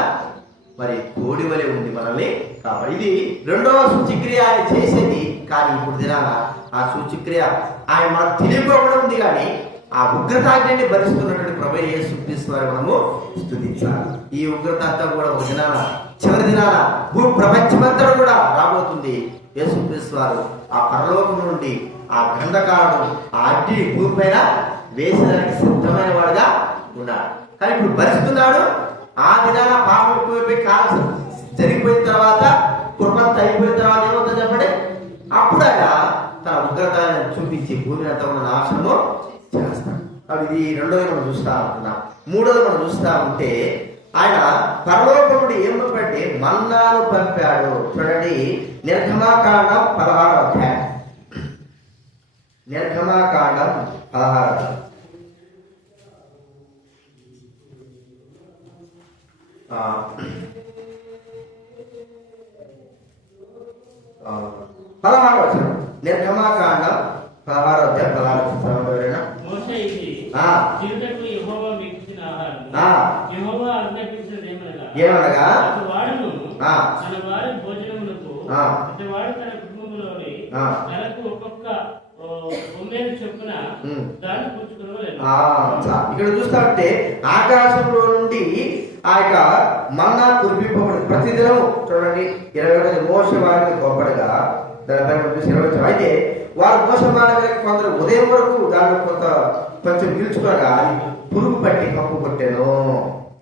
మరి కోడి వలె ఉంది మనల్ని కాబట్టి. ఇది రెండవ సూచిక్రియ ఆయన చేసేది. కానీ ఇప్పుడు దినాన ఆ సూచిక్రియ ఆయన మనకు తెలియకపోవడం ఉంది. కానీ ఆ ఉగ్రతాగ్ని భరిస్తున్నటువంటి ప్రభువైన యేసుక్రీస్తు వారు మనము స్తుతించాలి. ఈ ఉగ్రత అంతా కూడా ఒక దినాన, చివరి దినాన భూ ప్రపంచమంతా కూడా రాబోతుంది. యేసుక్రీస్తు వారు ఆ పరలోకం నుండి ఆ గంధకాలను ఆ అగ్ని భూమి పైన వేసేదానికి సిద్ధమైన వాడుగా ఉన్నాడు. కానీ ఇప్పుడు భరిస్తున్నాడు. ఆ దినాన పాపం ఎక్కువైపోయి కాలం జరిగిపోయిన తర్వాత, కృపంతా అయిపోయిన తర్వాత ఏమవుతుందో చెప్పండి? అప్పుడు ఆయన తన ఉగ్రత చూపించి భూమిని అంతా ఉన్న నాశనము చేస్తాడు. కాబట్టి ఇది రెండోది మనం చూస్తా ఉంటున్నాం. మూడోది మనం చూస్తా ఉంటే ఆయన పరలోకం నుండి ఏం పంపంటే మన్నాను పంపాడు. చూడండి, నిర్గమాకాండం 16వ అధ్యాయం. నిర్గమాకాండం 16. నిర్గమాకాండం 16వ అధ్యాయం 16వ ఎవరైనా ఏమనగా తన వారి భోజనములకు వాడు తన కుటుంబంలోని నెలకు ఒక్కొక్క చొప్పున దాన్ని పుచ్చుకొనవలెను. ఇక్కడ చూస్తా ఉంటే ఆకాశంలో నుండి ఆ యొక్క మన్నా కురిపింపబడి ప్రతిదినం చూడండి 21 మోషే వారిని గొప్పగా దానిపై చూసి 20 అయితే వారు మోషే వారి కొందరు ఉదయం వరకు దాన్ని కొంచెం పిలుచుకోగా పురుగు పట్టి కప్పు కొట్టాను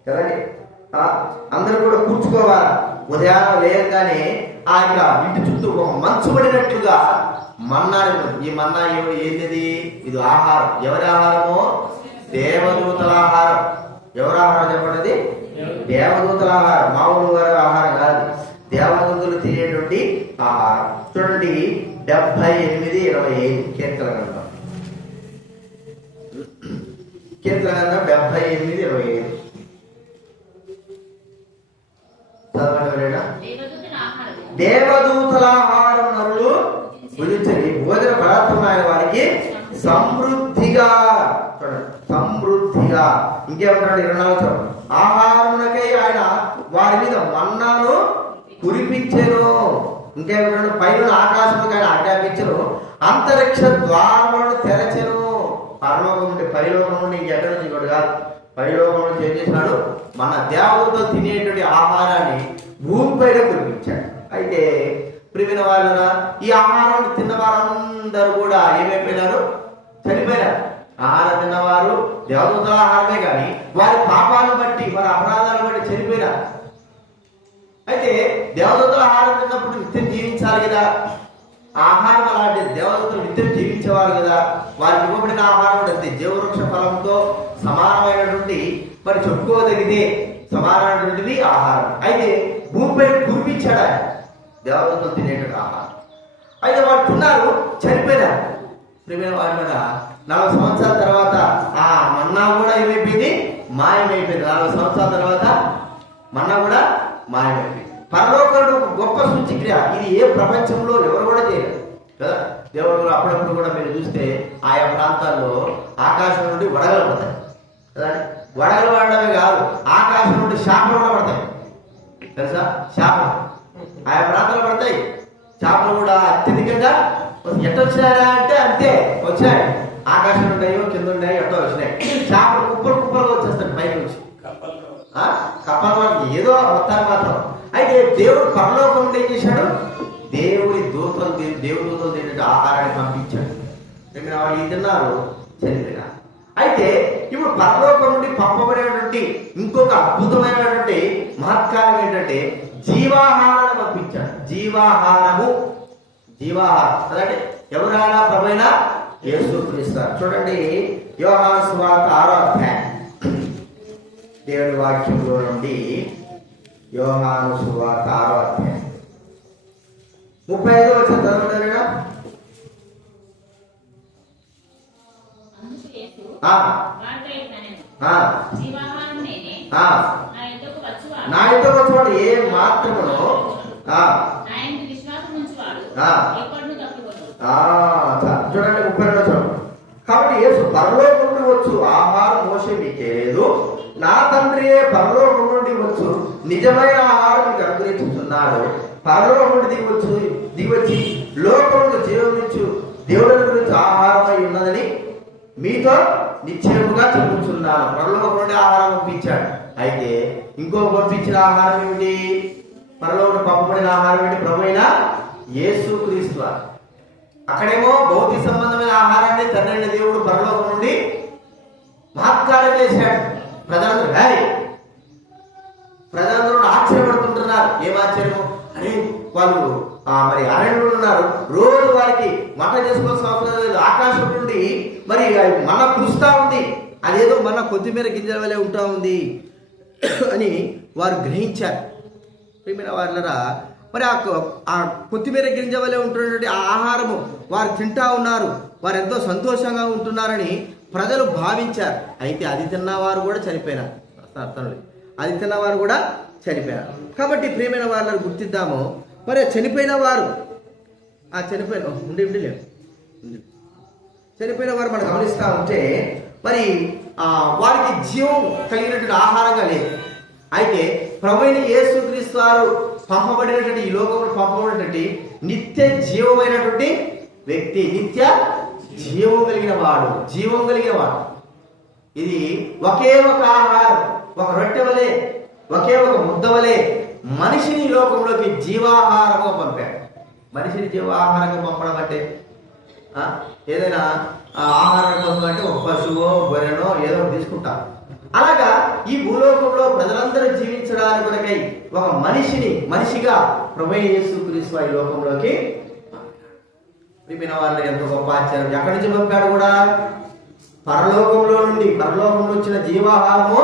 కదండి. అందరూ కూడా కూర్చుకోవాలి. ఉదయాన్నం లేయగానే ఆ యొక్క ఇంటి చుట్టూ ఒక మంచు పడినట్లుగా మన్నా. ఈ మన్నా ఏంటిది? ఇది ఆహారం. ఎవరి ఆహారము? దేవదూతల ఆహారం. ఎవరి ఆహారం చెప్పండి? దేవదూతల ఆహారం. మామూలు వారి ఆహారం కాదు, దేవదూతలు తినేటువంటి ఆహారం. చూడండి 78:25 కీర్తన గ్రంథం. కీర్తన గ్రంథం 78:25 చదవండి. దేవదూతల ఆహారం నరులు భుజించని భోజన పదార్థమైన వారికి సమృద్ధిగా. సమృద్ధిగా ఇంకేమంటాడు 24 ఆహారమునకై ఆయన వారి మీద మన్నాను కురిపించెను. ఇంకేమంటాడు? పైన ఆకాశముకి ఆయన ఆజ్ఞాపించెను, అంతరిక్ష ద్వారములను తెరచెను. పరలోకం నుండి పరిలోకం నుండి ఇంకెక్కడ నుంచి ఇంకోటి కాదు, పరిలోకం నుంచి ఏం చేసినాడు? మన దేవతలు తినేటువంటి ఆహారాన్ని భూమిపైన కురిపించాడు. అయితే ప్రియమైన వాళ్ళరా, ఈ ఆహారాన్ని తిన్న వారందరూ కూడా ఏమైపోయినారు? చనిపోయినారు. ఆహారం తిన్నవారు దేవదూతల ఆహారమే కానీ వారి పాపాలను బట్టి వారి అపరాధాలను బట్టి చనిపోయినారు. అయితే దేవదూతల ఆహారం తిన్నప్పుడు నిత్యం జీవించాలి కదా. ఆహారం అలాంటి దేవదూతలు నిత్యం జీవించేవారు కదా. వారికి ఇవ్వబడిన ఆహారం అంటే జీవవృక్ష ఫలంతో సమానమైనటువంటి, మరి చెప్పుకోదగితే సమానమైనటువంటిది ఆహారం. అయితే భూమిపై కురిపించాడు దేవదూతలు తినేటువంటి ఆహారం. అయితే వాడు తిన్నారు, చనిపోయినారు. ప్రియమైన వారి మీద 40 సంవత్సరాల తర్వాత ఆ మన్నా కూడా ఏమైపోయింది? మాయమైపోయింది. 40 సంవత్సరాల తర్వాత మన్నా కూడా మాయమైపోయింది. పరలోకుడు గొప్ప సూచిక్రియ. ఇది ఏ ప్రపంచంలో ఎవరు కూడా చేయలేదు కదా. దేవుడు అప్పుడప్పుడు కూడా మీరు చూస్తే ఆయా ప్రాంతాల్లో ఆకాశం నుండి వడగలు పడతాయి కదా. వడగలు పడడమే కాదు, ఆకాశం నుండి శాపలు కూడా పడతాయి తెలుసా. శాపం ఆయా ప్రాంతాలు పడతాయి. చేపలు కూడా అత్యధికంగా ఎట్టొచ్చినాయా అంటే అంతే వచ్చాయి. ఆకాశం ఉంటాయో కింద ఉన్నాయో ఎట్టో వచ్చినాయి. చేపలు కుప్పలు కుప్పలుగా వచ్చేస్తాయి పై నుంచి. కప్పల వారికి ఏదో వస్తారు మాత్రం. అయితే దేవుడు పరలోకం నుండి ఏం చేశాడు? దేవుడి దూతలు తినే ఆహారాన్ని పంపించాడు. వాళ్ళు ఇది తిన్నారు, చనిపోయినారు. అయితే ఇప్పుడు పరలోకం నుండి పంపబడినటువంటి ఇంకొక అద్భుతమైనటువంటి మహత్కారం ఏంటంటే జీవాహారాన్ని పంపించాడు. జీవాహారము, జీవాహారం అదంటే ఎవరైనా ప్రభువైన యేసుక్రీస్తు. చూడండి యోహాను సువార్త 6వ అధ్యాయం దేవుని వాక్యంలో నుండి. యోహాను సువార్త 6వ అధ్యాయం 35వ వచనం చదవండి. నా యుద్ధకు వచ్చేవాడు ఏ మాత్రమును చూడండి 32వ వచనం. కాబట్టి యేసు పరలోకం నుండి వచ్చు ఆహారం మోసే మీకే లేదు, నా తండ్రియే పరలోకం నుండి వచ్చు నిజమైన ఆహారం మీకు అనుగ్రహించుతున్నాడు. పరలోకం నుండి దిగివచ్చి లోకమును జీవమించు దేవుడి గురించి ఆహారమై ఉన్నదని మీతో నిశ్చయముగా చెప్పుచున్నాను. పరలోకం నుండి ఆహారం పంపించాడు. అయితే ఇంకొక పంపించిన ఆహారం ఏమిటి? పరలోకం పంపబడిన ఆహారం ఏంటి? ప్రభువైన యేసుక్రీస్తు. అక్కడేమో భౌతిక సంబంధమైన ఆహారాన్ని తండ్రి దేవుడు పరలోకం నుండి మహత్కారం చేశాడు. ప్రజలందరూ ఆశ్చర్యపడుతుంటున్నారు. ఏం ఆశ్చర్యము? అరే వాళ్ళు మరి అరణ్యులు ఉన్నారు, రోజు వారికి వంట చేసుకోవాల్సిన అవసరం లేదు. ఆకాశం నుండి మరి మన కురుస్తా ఉంది, అదేదో మన కొత్తిమీర గింజల వలె ఉంటా ఉంది అని వారు గ్రహించారు. ప్రియమైన వాళ్ళరా, మరి ఆ కొత్తిమీర గింజ వలె ఉంటున్నటువంటి ఆ ఆహారము వారు తింటా ఉన్నారు, వారు ఎంతో సంతోషంగా ఉంటున్నారని ప్రజలు భావించారు. అయితే అది తిన్నవారు కూడా చనిపోయినారు. అది తిన్నవారు కూడా చనిపోయారు. కాబట్టి ప్రియమైన వాళ్ళని గుర్తిద్దాము. మరి చనిపోయిన వారు చనిపోయిన వారు మనం గమనిస్తూ ఉంటే మరి వారికి జీవం కలిగినటువంటి ఆహారంగా లేదు. అయితే ప్రభువైన యేసుక్రీస్తు వారు పంపబడినటువంటి ఈ లోకంలో పంపబడినటువంటి నిత్య జీవమైనటువంటి వ్యక్తి, నిత్య జీవం కలిగిన వాడు, జీవం కలిగిన వాడు. ఇది ఒకే ఒక ఆహారం, ఒక రొట్టె వలె, ఒకే ఒక ముద్ద వలె మనిషిని లోకంలోకి జీవాహారంగా పంపాడు. మనిషిని జీవాహారంగా పంపడం అంటే ఏదైనా ఆహారం కోసం అంటే ఒక పశువో గొర్రెనో ఏదో తీసుకుంటాం. అలాగా ఈ భూలోకంలో ప్రజలందరూ జీవించడానికి కొరకై ఒక మనిషిగా ప్రభువైన యేసుక్రీస్తు ఈ లోకంలోకి ప్రియమైన వాళ్ళు ఎంతో గొప్ప ఆశ్చర్యం. ఎక్కడి నుంచి పంపాడు కూడా? పరలోకంలో వచ్చిన జీవాహారము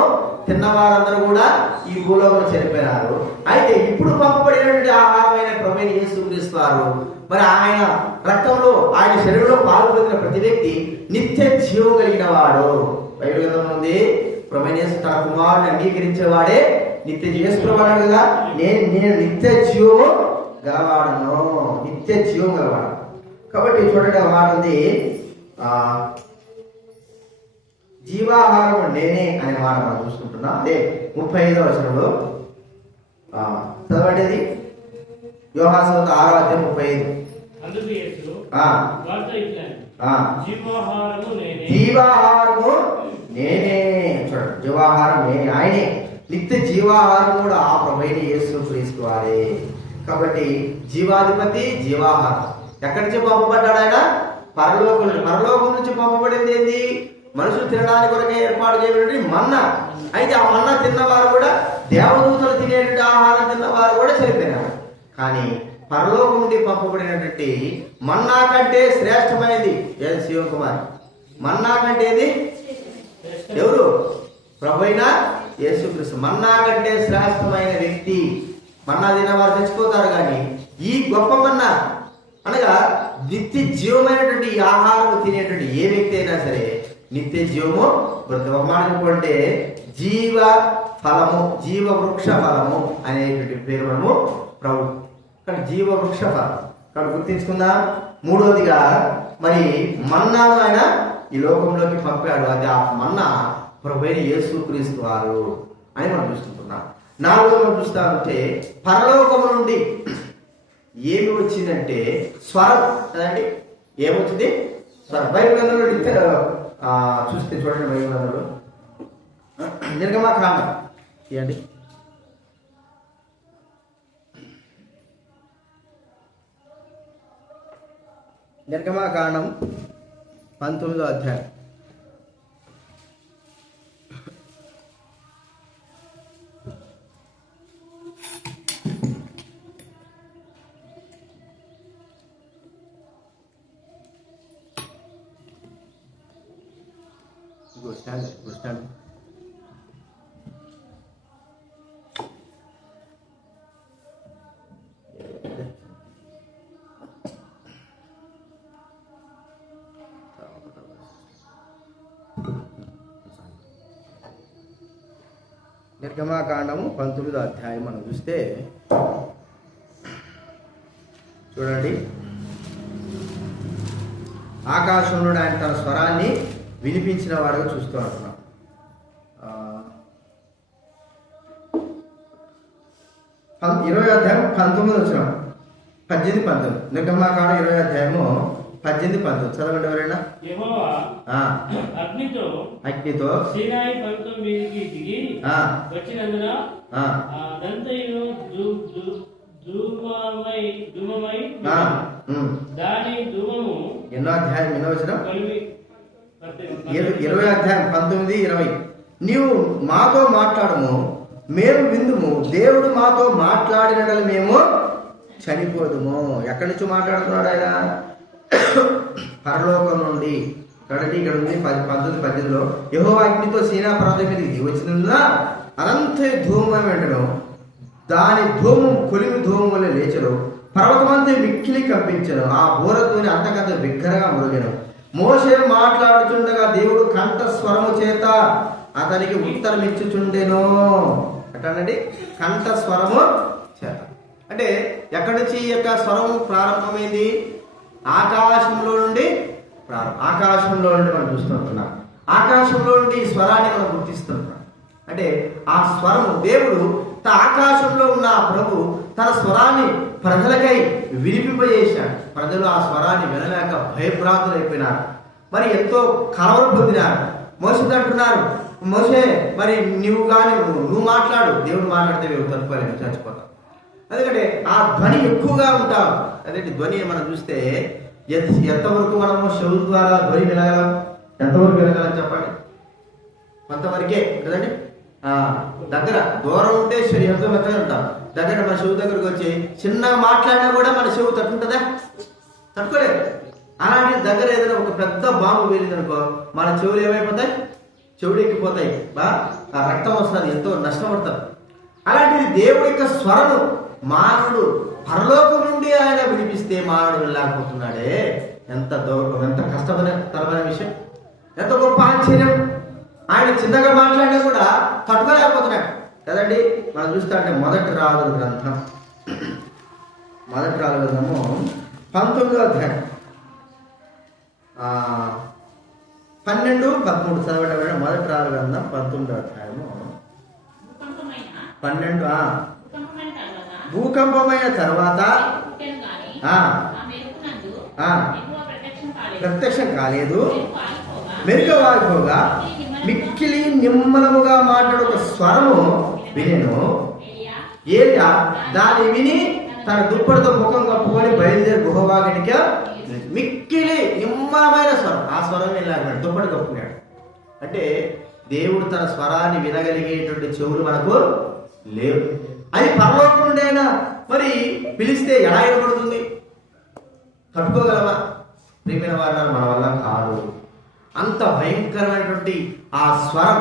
తిన్నవారందరూ కూడా ఈ భూలోకంలో చనిపోయినారు. అయితే ఇప్పుడు పంపబడినటువంటి ఆహారమైన ప్రభువైన యేసుక్రీస్తు వారు, మరి ఆయన రక్తంలో, ఆయన శరీరంలో పాల్గొన్న ప్రతి వ్యక్తి నిత్య జీవం కలిగిన వాడు. బైబిల్ గ్రంథంలో ఉంది, ప్రభువైన యేసు తన కుమారుని అంగీకరించేవాడే నిత్య జీవస్తున్నాడు కదా. నేను నిత్య జీవము గలవాడను, నిత్య జీవం గలవాడు. కాబట్టి చూడండి, మాట ఉంది, జీవాహారం నేనే అనే మాట మనం చూసుకుంటున్నాం. అదే 35వ వచనంలో చదవండి. యోహాను సువార్త 6వ అధ్యాయం 35. జీవాహారము నేనే. చూడండి, జీవాహారం నేనే, ఆయనే నిత్య జీవాహారం కూడా ఆ ప్రభువైన యేసుక్రీస్తు వారే. కాబట్టి జీవాధిపతి, జీవాహారం ఎక్కడి నుంచి పంపబడ్డాడు? ఆయన పరలోకం నుంచి పంపబడింది. ఏంది? మనుషులు తినడానికి కొరకే ఏర్పాటు చేయబడి మన్నా. అయితే ఆ మన్నా తిన్నవారు కూడా, దేవదూతలు తినేటువంటి ఆహారం తిన్నవారు కూడా చనిపోయినారు. కానీ పరలోకం నుండి పంపబడినటువంటి మన్నా కంటే శ్రేష్టమైనది ఏది? శివకుమార్, మన్నా కంటే ఏది? ఎవరు? ప్రభువైన యేసుక్రీస్తు. మన్నా కంటే శ్రేష్టమైన వ్యక్తి. మన్నా తిన్నవారు తెచ్చిపోతారు, కానీ ఈ గొప్ప మన్నా అనగా నిత్య జీవమైనటువంటి ఈ ఆహారం తినేటువంటి ఏ వ్యక్తి అయినా సరే నిత్య జీవము చెప్పంటే జీవ ఫలము, జీవ వృక్ష ఫలము అనేటువంటి పేరు మనము ప్రభు. కానీ జీవ వృక్ష ఫలం కాబట్టి గుర్తించుకుందాం. మూడవదిగా మరి మన్నాను ఆయన ఈ లోకంలోకి పంపాడు. అది ఆ మన్నా ప్రభువైన యేసుక్రీస్తు వారు అని మనం చూస్తున్నాం. నాలుగో మనం చూస్తా ఉంటే పరలోకము నుండి ఏమి వచ్చిందంటే స్వరం కదండి. ఏమొచ్చింది? స్వరం. బైబిల్ గ్రంథంలో చూస్తే చూడండి, బైబిల్ గ్రంథంలో నిర్గమకాండం ఇవ్వండి. నిర్గమకాండం 19వ అధ్యాయం. స్టాండ్ నిర్గమకాండము 19వ అధ్యాయం మనం చూస్తే చూడండి, ఆకాశంలో ఆయన తన స్వరాన్ని వినిపించిన వాడుగా చూస్తూ ఉంటున్నాం. 20వ అధ్యాయం 19 వచ్చిన 18-19 నిర్గమకాండం 20వ అధ్యాయము 18-19 చదవండి ఎవరైనా. అగ్నితో సీనాయి పర్వతం మీదకి దిగి వచ్చినందున ధూమమై దాని ధూమము. ఎన్నో అధ్యాయం ఎన్నో వచ్చిన 20వ అధ్యాయం 19-20. నీవు మాతో మాట్లాడము, మేము విందుము. దేవుడు మాతో మాట్లాడినట్లు మేము చనిపోదుము. ఎక్కడి నుంచి మాట్లాడుతున్నాడు ఆయన? పరలోకం నుండి. కాబట్టి ఇక్కడ ఉంది 19-18లో యెహోవా అగ్నితో సీనా పర్వతం మీదకి దిగి వచ్చినందున అనంత ధూమం వెంటను దాని ధూమం కొలిమి ధూమం వల్ల లేచను, పర్వతమంతా మిక్కిలి కంపించను, ఆ బోరతోని అంతకంత బిగ్గరగా మురుగెను. మోషే మాట్లాడుచుండగా దేవుడు కంఠ స్వరము చేత అతనికి ఉత్తరం ఇచ్చుచుండెను. అట్లానండి, కంఠ స్వరము చేత. అంటే ఎక్కడి నుంచి ఈ యొక్క స్వరం ప్రారంభమైంది? ఆకాశంలో నుండి ఆకాశంలో నుండి మనం చూస్తుంటున్నాం. ఆకాశంలో నుండి ఈ స్వరాన్ని మనం గుర్తిస్తుంటున్నాం. అంటే ఆ స్వరము దేవుడు ఆకాశంలో ఉన్న ప్రభు తన స్వరాన్ని ప్రజలకై వినిపింపజేశాడు. ప్రజలు ఆ స్వరాన్ని వినలేక భయభ్రాంతులైపోయినారు. మరి ఎంతో కలవరం పొందినారు. మోషేతో అంటున్నారు, మోషే మరి నువ్వు మాట్లాడు, దేవుడు మాట్లాడితే మేము తట్టుకోలేము, చచ్చిపోతాం. ఎందుకంటే ఆ ధ్వని ఎక్కువగా ఉంటాం. అదే ధ్వని మనం చూస్తే ఎంతవరకు మనము చెవుల ద్వారా ధ్వని వినగలం, ఎంతవరకు వినగలం చెప్పండి? కొంతవరకే కదండి. దగ్గర దూరం ఉంటే ఎంతో మెత్తగా ఉంటాం. దగ్గర మన చెవు దగ్గరకు వచ్చి చిన్నగా మాట్లాడినా కూడా మన చెవు తట్టుకుంటుందా? తట్టుకోలేదు. అలాంటి దగ్గర ఏదైనా ఒక పెద్ద బాంబు వేలింది అనుకో, మన చెవులు ఏమైపోతాయి? చెవులు ఎక్కిపోతాయి, రక్తం వస్తుంది, ఎంతో నష్టపడతారు. అలాంటిది దేవుడి యొక్క స్వరము మానవుడు పరలోకం నుండి ఆయన వినిపిస్తే మానవుడు వెళ్ళలేకపోతున్నాడే. ఎంత దౌర్భం, ఎంత కష్టతరమైన విషయం, ఎంత గొప్ప ఆశ్చర్యం. ఆయన చిన్నగా మాట్లాడినా కూడా తట్టుకోలేకపోతున్నాడు కదండి. మనం చూస్తా అంటే మొదటి రాజుల గ్రంథము 19వ అధ్యాయం 12-13 చదవడం. మొదటి రాజుల గ్రంథం 19వ అధ్యాయము 12. భూకంపమైన తర్వాత ప్రత్యక్షం కాలేదు, మెరుగవాగిపోగా మిక్కిలి నిమ్మలముగా మాట్లాడు ఒక స్వరము వినెను. ఏలియా దాన్ని విని తన దుప్పటితో ముఖం కప్పుకొని బయలుదేరి గుహవాగినికి మిక్కిలి నిమ్మలమైన స్వరం, ఆ స్వరం వెళ్ళాడు, దుప్పటి కప్పుకున్నాడు. అంటే దేవుడు తన స్వరాన్ని వినగలిగేటువంటి చెవులు మనకు లేవు. అది పరలోకం నుండి అయినా మరి పిలిస్తే ఎలా వినపడుతుంది? తట్టుకోగలమా? ప్రియమైన వారు, మన వల్ల కాదు. అంత భయంకరమైనటువంటి ఆ స్వరం.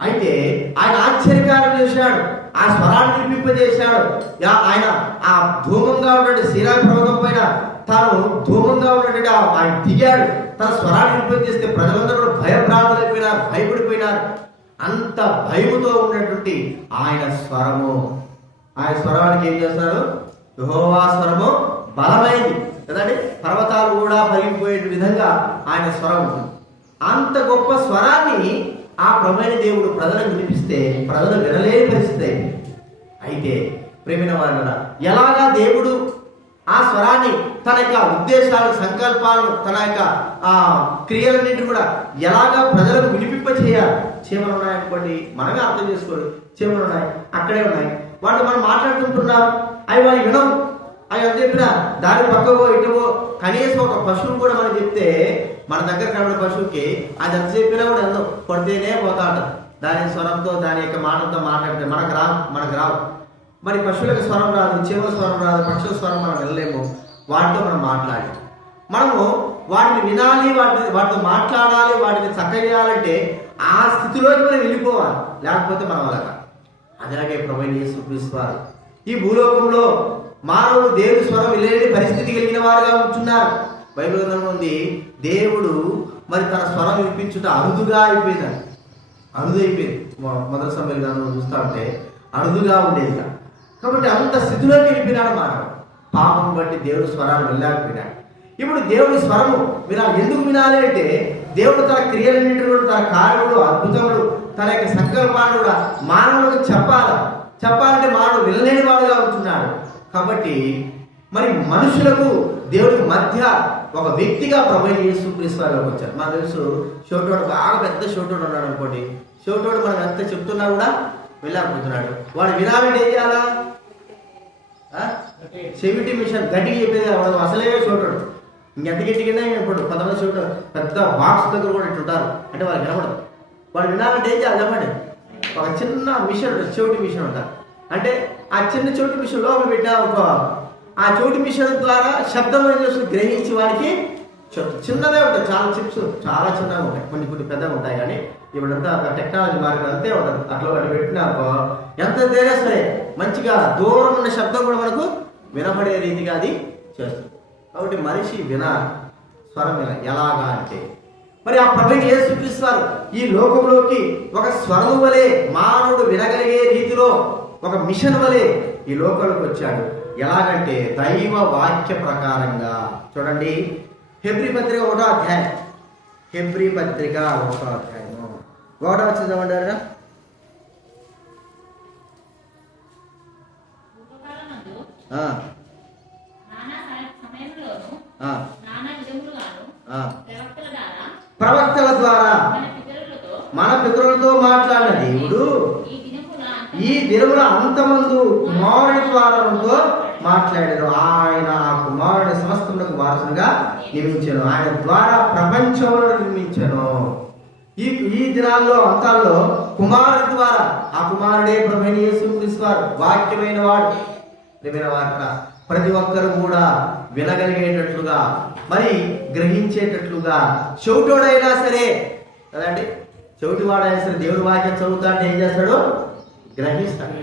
అయితే ఆయన ఆశ్చర్యకారం చేశాడు, ఆ స్వరాన్ని వినిపింపజేశాడు. ఆయన ఆ ధూమంగా ఉన్నటువంటి శిలా పర్వతం పైన తాను ధూమంగా ఉన్నటువంటి ఆయన దిగాడు. తన స్వరాన్ని వినిపింపజేస్తే ప్రజలందరూ భయభ్రాంతులైపోయినారు, భయపడిపోయినారు. అంత భయముతో ఉన్నటువంటి ఆయన స్వరము, ఆయన స్వరానికి ఏం చేస్తున్నారు? యెహోవా స్వరము బలమైంది కదండి. పర్వతాలు కూడా పగిలిపోయే విధంగా ఆయన స్వరం ఉంటుంది. అంత గొప్ప స్వరాన్ని ఆ ప్రభువైన దేవుడు ప్రజలకు వినిపిస్తే ప్రజలు వినలేని పరిస్థితి అయింది. అయితే ప్రేమైన వారులారా, ఎలాగా దేవుడు ఆ స్వరాన్ని తన యొక్క ఉద్దేశాలు, సంకల్పాలను, తన యొక్క క్రియలన్నింటినీ కూడా ఎలాగా ప్రజలకు వినిపింపచేయాలి. చీమలు ఉన్నాయనుకోండి, మనమే అర్థం చేసుకోరు. చీమలు ఉన్నాయి, అక్కడే ఉన్నాయి, వాళ్ళు మనం మాట్లాడుకుంటున్నాం, అవి వాళ్ళు వినవు. అవి ఎంత చెప్పినా దాని పక్కవో ఇటువో, కనీసం ఒక పశువును కూడా మనం చెప్తే మన దగ్గర కనబడే పశువుకి అది ఎంత చెప్పినా కూడా ఎంతో కొడితేనే పోతా ఉంటాం. దాని స్వరంతో, దాని యొక్క మాటలతో మాట్లాడితే మనకు రావు. మరి పశువులకు స్వరం రాదు, చీమల స్వరం రాదు, పక్షుల స్వరం మనం వినలేము. వాటితో మనం మాట్లాడాలి, మనము వాటిని వినాలి, వాటితో మాట్లాడాలి, వాటిని చక్కగేయాలంటే ఆ స్థితిలోకి మనం వెళ్ళిపోవాలి, లేకపోతే మనం అలాగా. అలాగే ప్రభువైన యేసుక్రీస్తు వారు ఈ భూలోకంలో మానవుడు దేవుడి స్వరం వినలేని పరిస్థితి కలిగిన వారుగా ఉంటున్నారు. బైబిల్ గ్రంథంలో ఉంది, దేవుడు మరి తన స్వరం వినిపించుట అరుదుగా అయిపోయిందని. అరుదైపోయింది. మొదటి సమయంలో గ్రంథంలో చూస్తా ఉంటే అరుదుగా ఉండేది. కాబట్టి అంత స్థితిలోకి వెళ్ళిపోయినాడు మానవుడు. పాపం బట్టి దేవుడి స్వరాన్ని వెళ్ళలేకపోయినాడు. ఇప్పుడు దేవుడి స్వరము ఎందుకు వినాలి అంటే, దేవుడు తన క్రియలన్నింటినీ కూడా, తన కార్యములు, అద్భుతములు, తన యొక్క సంకల్పాన్ని కూడా మానవులకు చెప్పాలంటే మానవుడు వినలేని వాడుగా ఉంటున్నాడు. కాబట్టి మరి మనుషులకు దేవుడికి మధ్య ఒక వ్యక్తిగా ప్రభువైన యేసుక్రీస్తు వారు వచ్చారు. మనకు తెలుసు, షోటోడు బాగా పెద్ద షోటోడు ఉన్నాడు అనుకోండి. షోటోడు మనం ఎంత చెప్తున్నా కూడా వెళ్ళకపోతున్నాడు. వాడు వినాలంటే ఏం చేయాలా? చెవిటి మిషన్ గట్టిగా చెప్పేది వాడు అసలే షోటోడు. ఇంకెంత గట్టిగా ఇప్పుడు 10 షోటోడు పెద్ద బాక్స్ దగ్గర కూడా ఇట్టుంటారు, అంటే వాళ్ళకి వినపడదు. వాడు వినాలంటే ఏం చేయాలి చెప్పండి? ఒక చిన్న మిషన్, చెవిటి మిషన్ ఉంటారు. అంటే ఆ చిన్న చెవిటి మిషన్ లోపల పెట్టినా ఒక ఆ చెవిటి మిషన్ ద్వారా శబ్దం గ్రహించి వాడికి చిన్నదే ఉంటాయి. చాలా చిప్స్ చాలా చిన్నగా ఉంటాయి, కొన్ని పెద్దగా ఉంటాయి. కానీ ఇప్పుడంతా టెక్నాలజీ మార్గం అంతే ఉంటుంది. అట్లా వాటి పెట్టినా ఎంత తేడా సరే మంచిగా దూరం ఉన్న శబ్దం కూడా మనకు వినపడే రీతిగా అది చేస్తుంది. కాబట్టి మనిషి స్వరం ఎలాగా అంటే, మరి ఆ ప్రభువైన యేసుక్రీస్తు వారు ఈ లోకంలోకి ఒక స్వరము వలె మానవుడు వినగలిగే రీతిలో ఒక మిషన్ వలె ఈ లోకంలోకి వచ్చాడు. ఎలాగంటే దైవ వాక్య ప్రకారంగా. చూడండి, హెబ్రీ పత్రిక 1వ అధ్యాయం, హెబ్రీ పత్రిక 1వ అధ్యాయము 1వ వచ్చిందామంటారా? నానా సమయంలోను నానా విధములుగాను ప్రవక్తల ద్వారా పితరులతో మాట్లాడిన దేవుడు ఈ దినముల అంతమందు కుమారుని ద్వారాతో మాట్లాడారు. ఆయన ఆ కుమారుని సమస్తములకు వారసుగా నియమించాను. ఆయన ద్వారా ప్రపంచంలో నిర్మించాను. ఈ దినాల్లో అంతాల్లో కుమారుని ద్వారా, ఆ కుమారుడే ప్రభువైన యేసుక్రీస్తు వారు, వాక్యమైన వాడు. ప్రియమైన వారు, ప్రతి ఒక్కరు కూడా వినగలిగేటట్లుగా, మరి గ్రహించేటట్లుగా, చెవిటోడైనా సరే కదండి, చెవిటివాడైనా సరే దేవుడి వాక్యం చదువుతా అంటే ఏం చేస్తాడు? గ్రహిస్తాడు.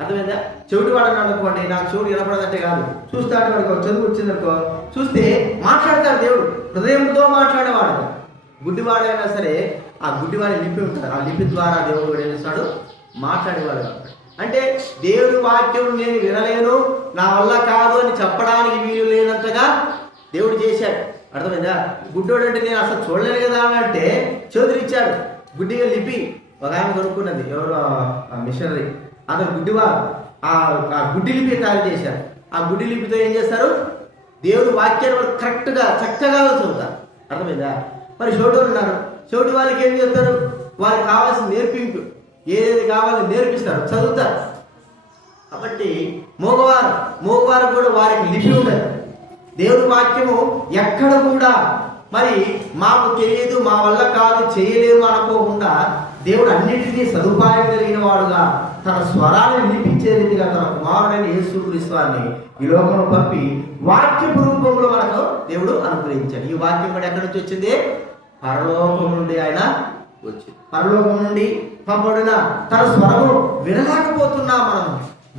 అర్థమైందా? చెవిటివాడని అనుకోండి, నాకు చెవుడు వినపడదంటే కాదు, చూస్తాడు. వాడికి చదువు వచ్చిందనుకో, చూస్తే మాట్లాడతాడు దేవుడు, హృదయంతో మాట్లాడేవాడు. గుడ్డివాడైనా సరే ఆ గుడ్డివాడి లిపి ఉంటాడు, ఆ లిపి ద్వారా దేవుడు ఏం చేస్తాడు? మాట్లాడేవాడు. అంటే దేవుడి వాక్యం నేను వినలేను, నా వల్ల కాదు అని చెప్పడానికి వీలు లేనంతగా దేవుడు చేశాడు. అర్థమైందా? గుడ్డోడు అంటే నేను అసలు చూడలేను కదా అని అంటే చదువురిచ్చాడు. గుడ్డిగా లిపి ఒక ఆమె కొనుక్కున్నది, ఎవరు మిషనరీ, అతను గుడ్డివారు. ఆ గుడ్డి లిపి తయారు చేశారు. ఆ గుడ్డి లిపితో ఏం చేస్తారు? దేవుడి వాక్యాన్ని కరెక్ట్గా చక్కగా చదువుతారు. అర్థమైందా? మరి చోటోళ్ళు ఉన్నారు, చోటు వాళ్ళకి ఏం చేస్తారు? వారికి కావాల్సిన నేర్పింపు, ఏది కావాలో నేర్పిస్తారు, చదువుతారు. కాబట్టి మోగవారు కూడా వారికి లిపి ఉండదు. దేవుడి వాక్యము ఎక్కడ కూడా మరి మాకు తెలియదు, మా వల్ల కాదు, చేయలేము అనుకోకుండా దేవుడు అన్నింటినీ సదుపాయం కలిగిన వాడుగా తన స్వరాన్ని వినిపించే రీతిగా తన కుమారుడైన యేసుక్రీస్తు వారిని ఈ లోకంలో పంపి వాక్యపు రూపంలో మనకు దేవుడు అనుగ్రహించాడు. ఈ వాక్యం కూడా ఎక్కడి నుంచి వచ్చింది? పరలోకం నుండి ఆయన వచ్చింది. పరలోకం నుండి పంపబడిన తన స్వరము వినలేకపోతున్నా, మనం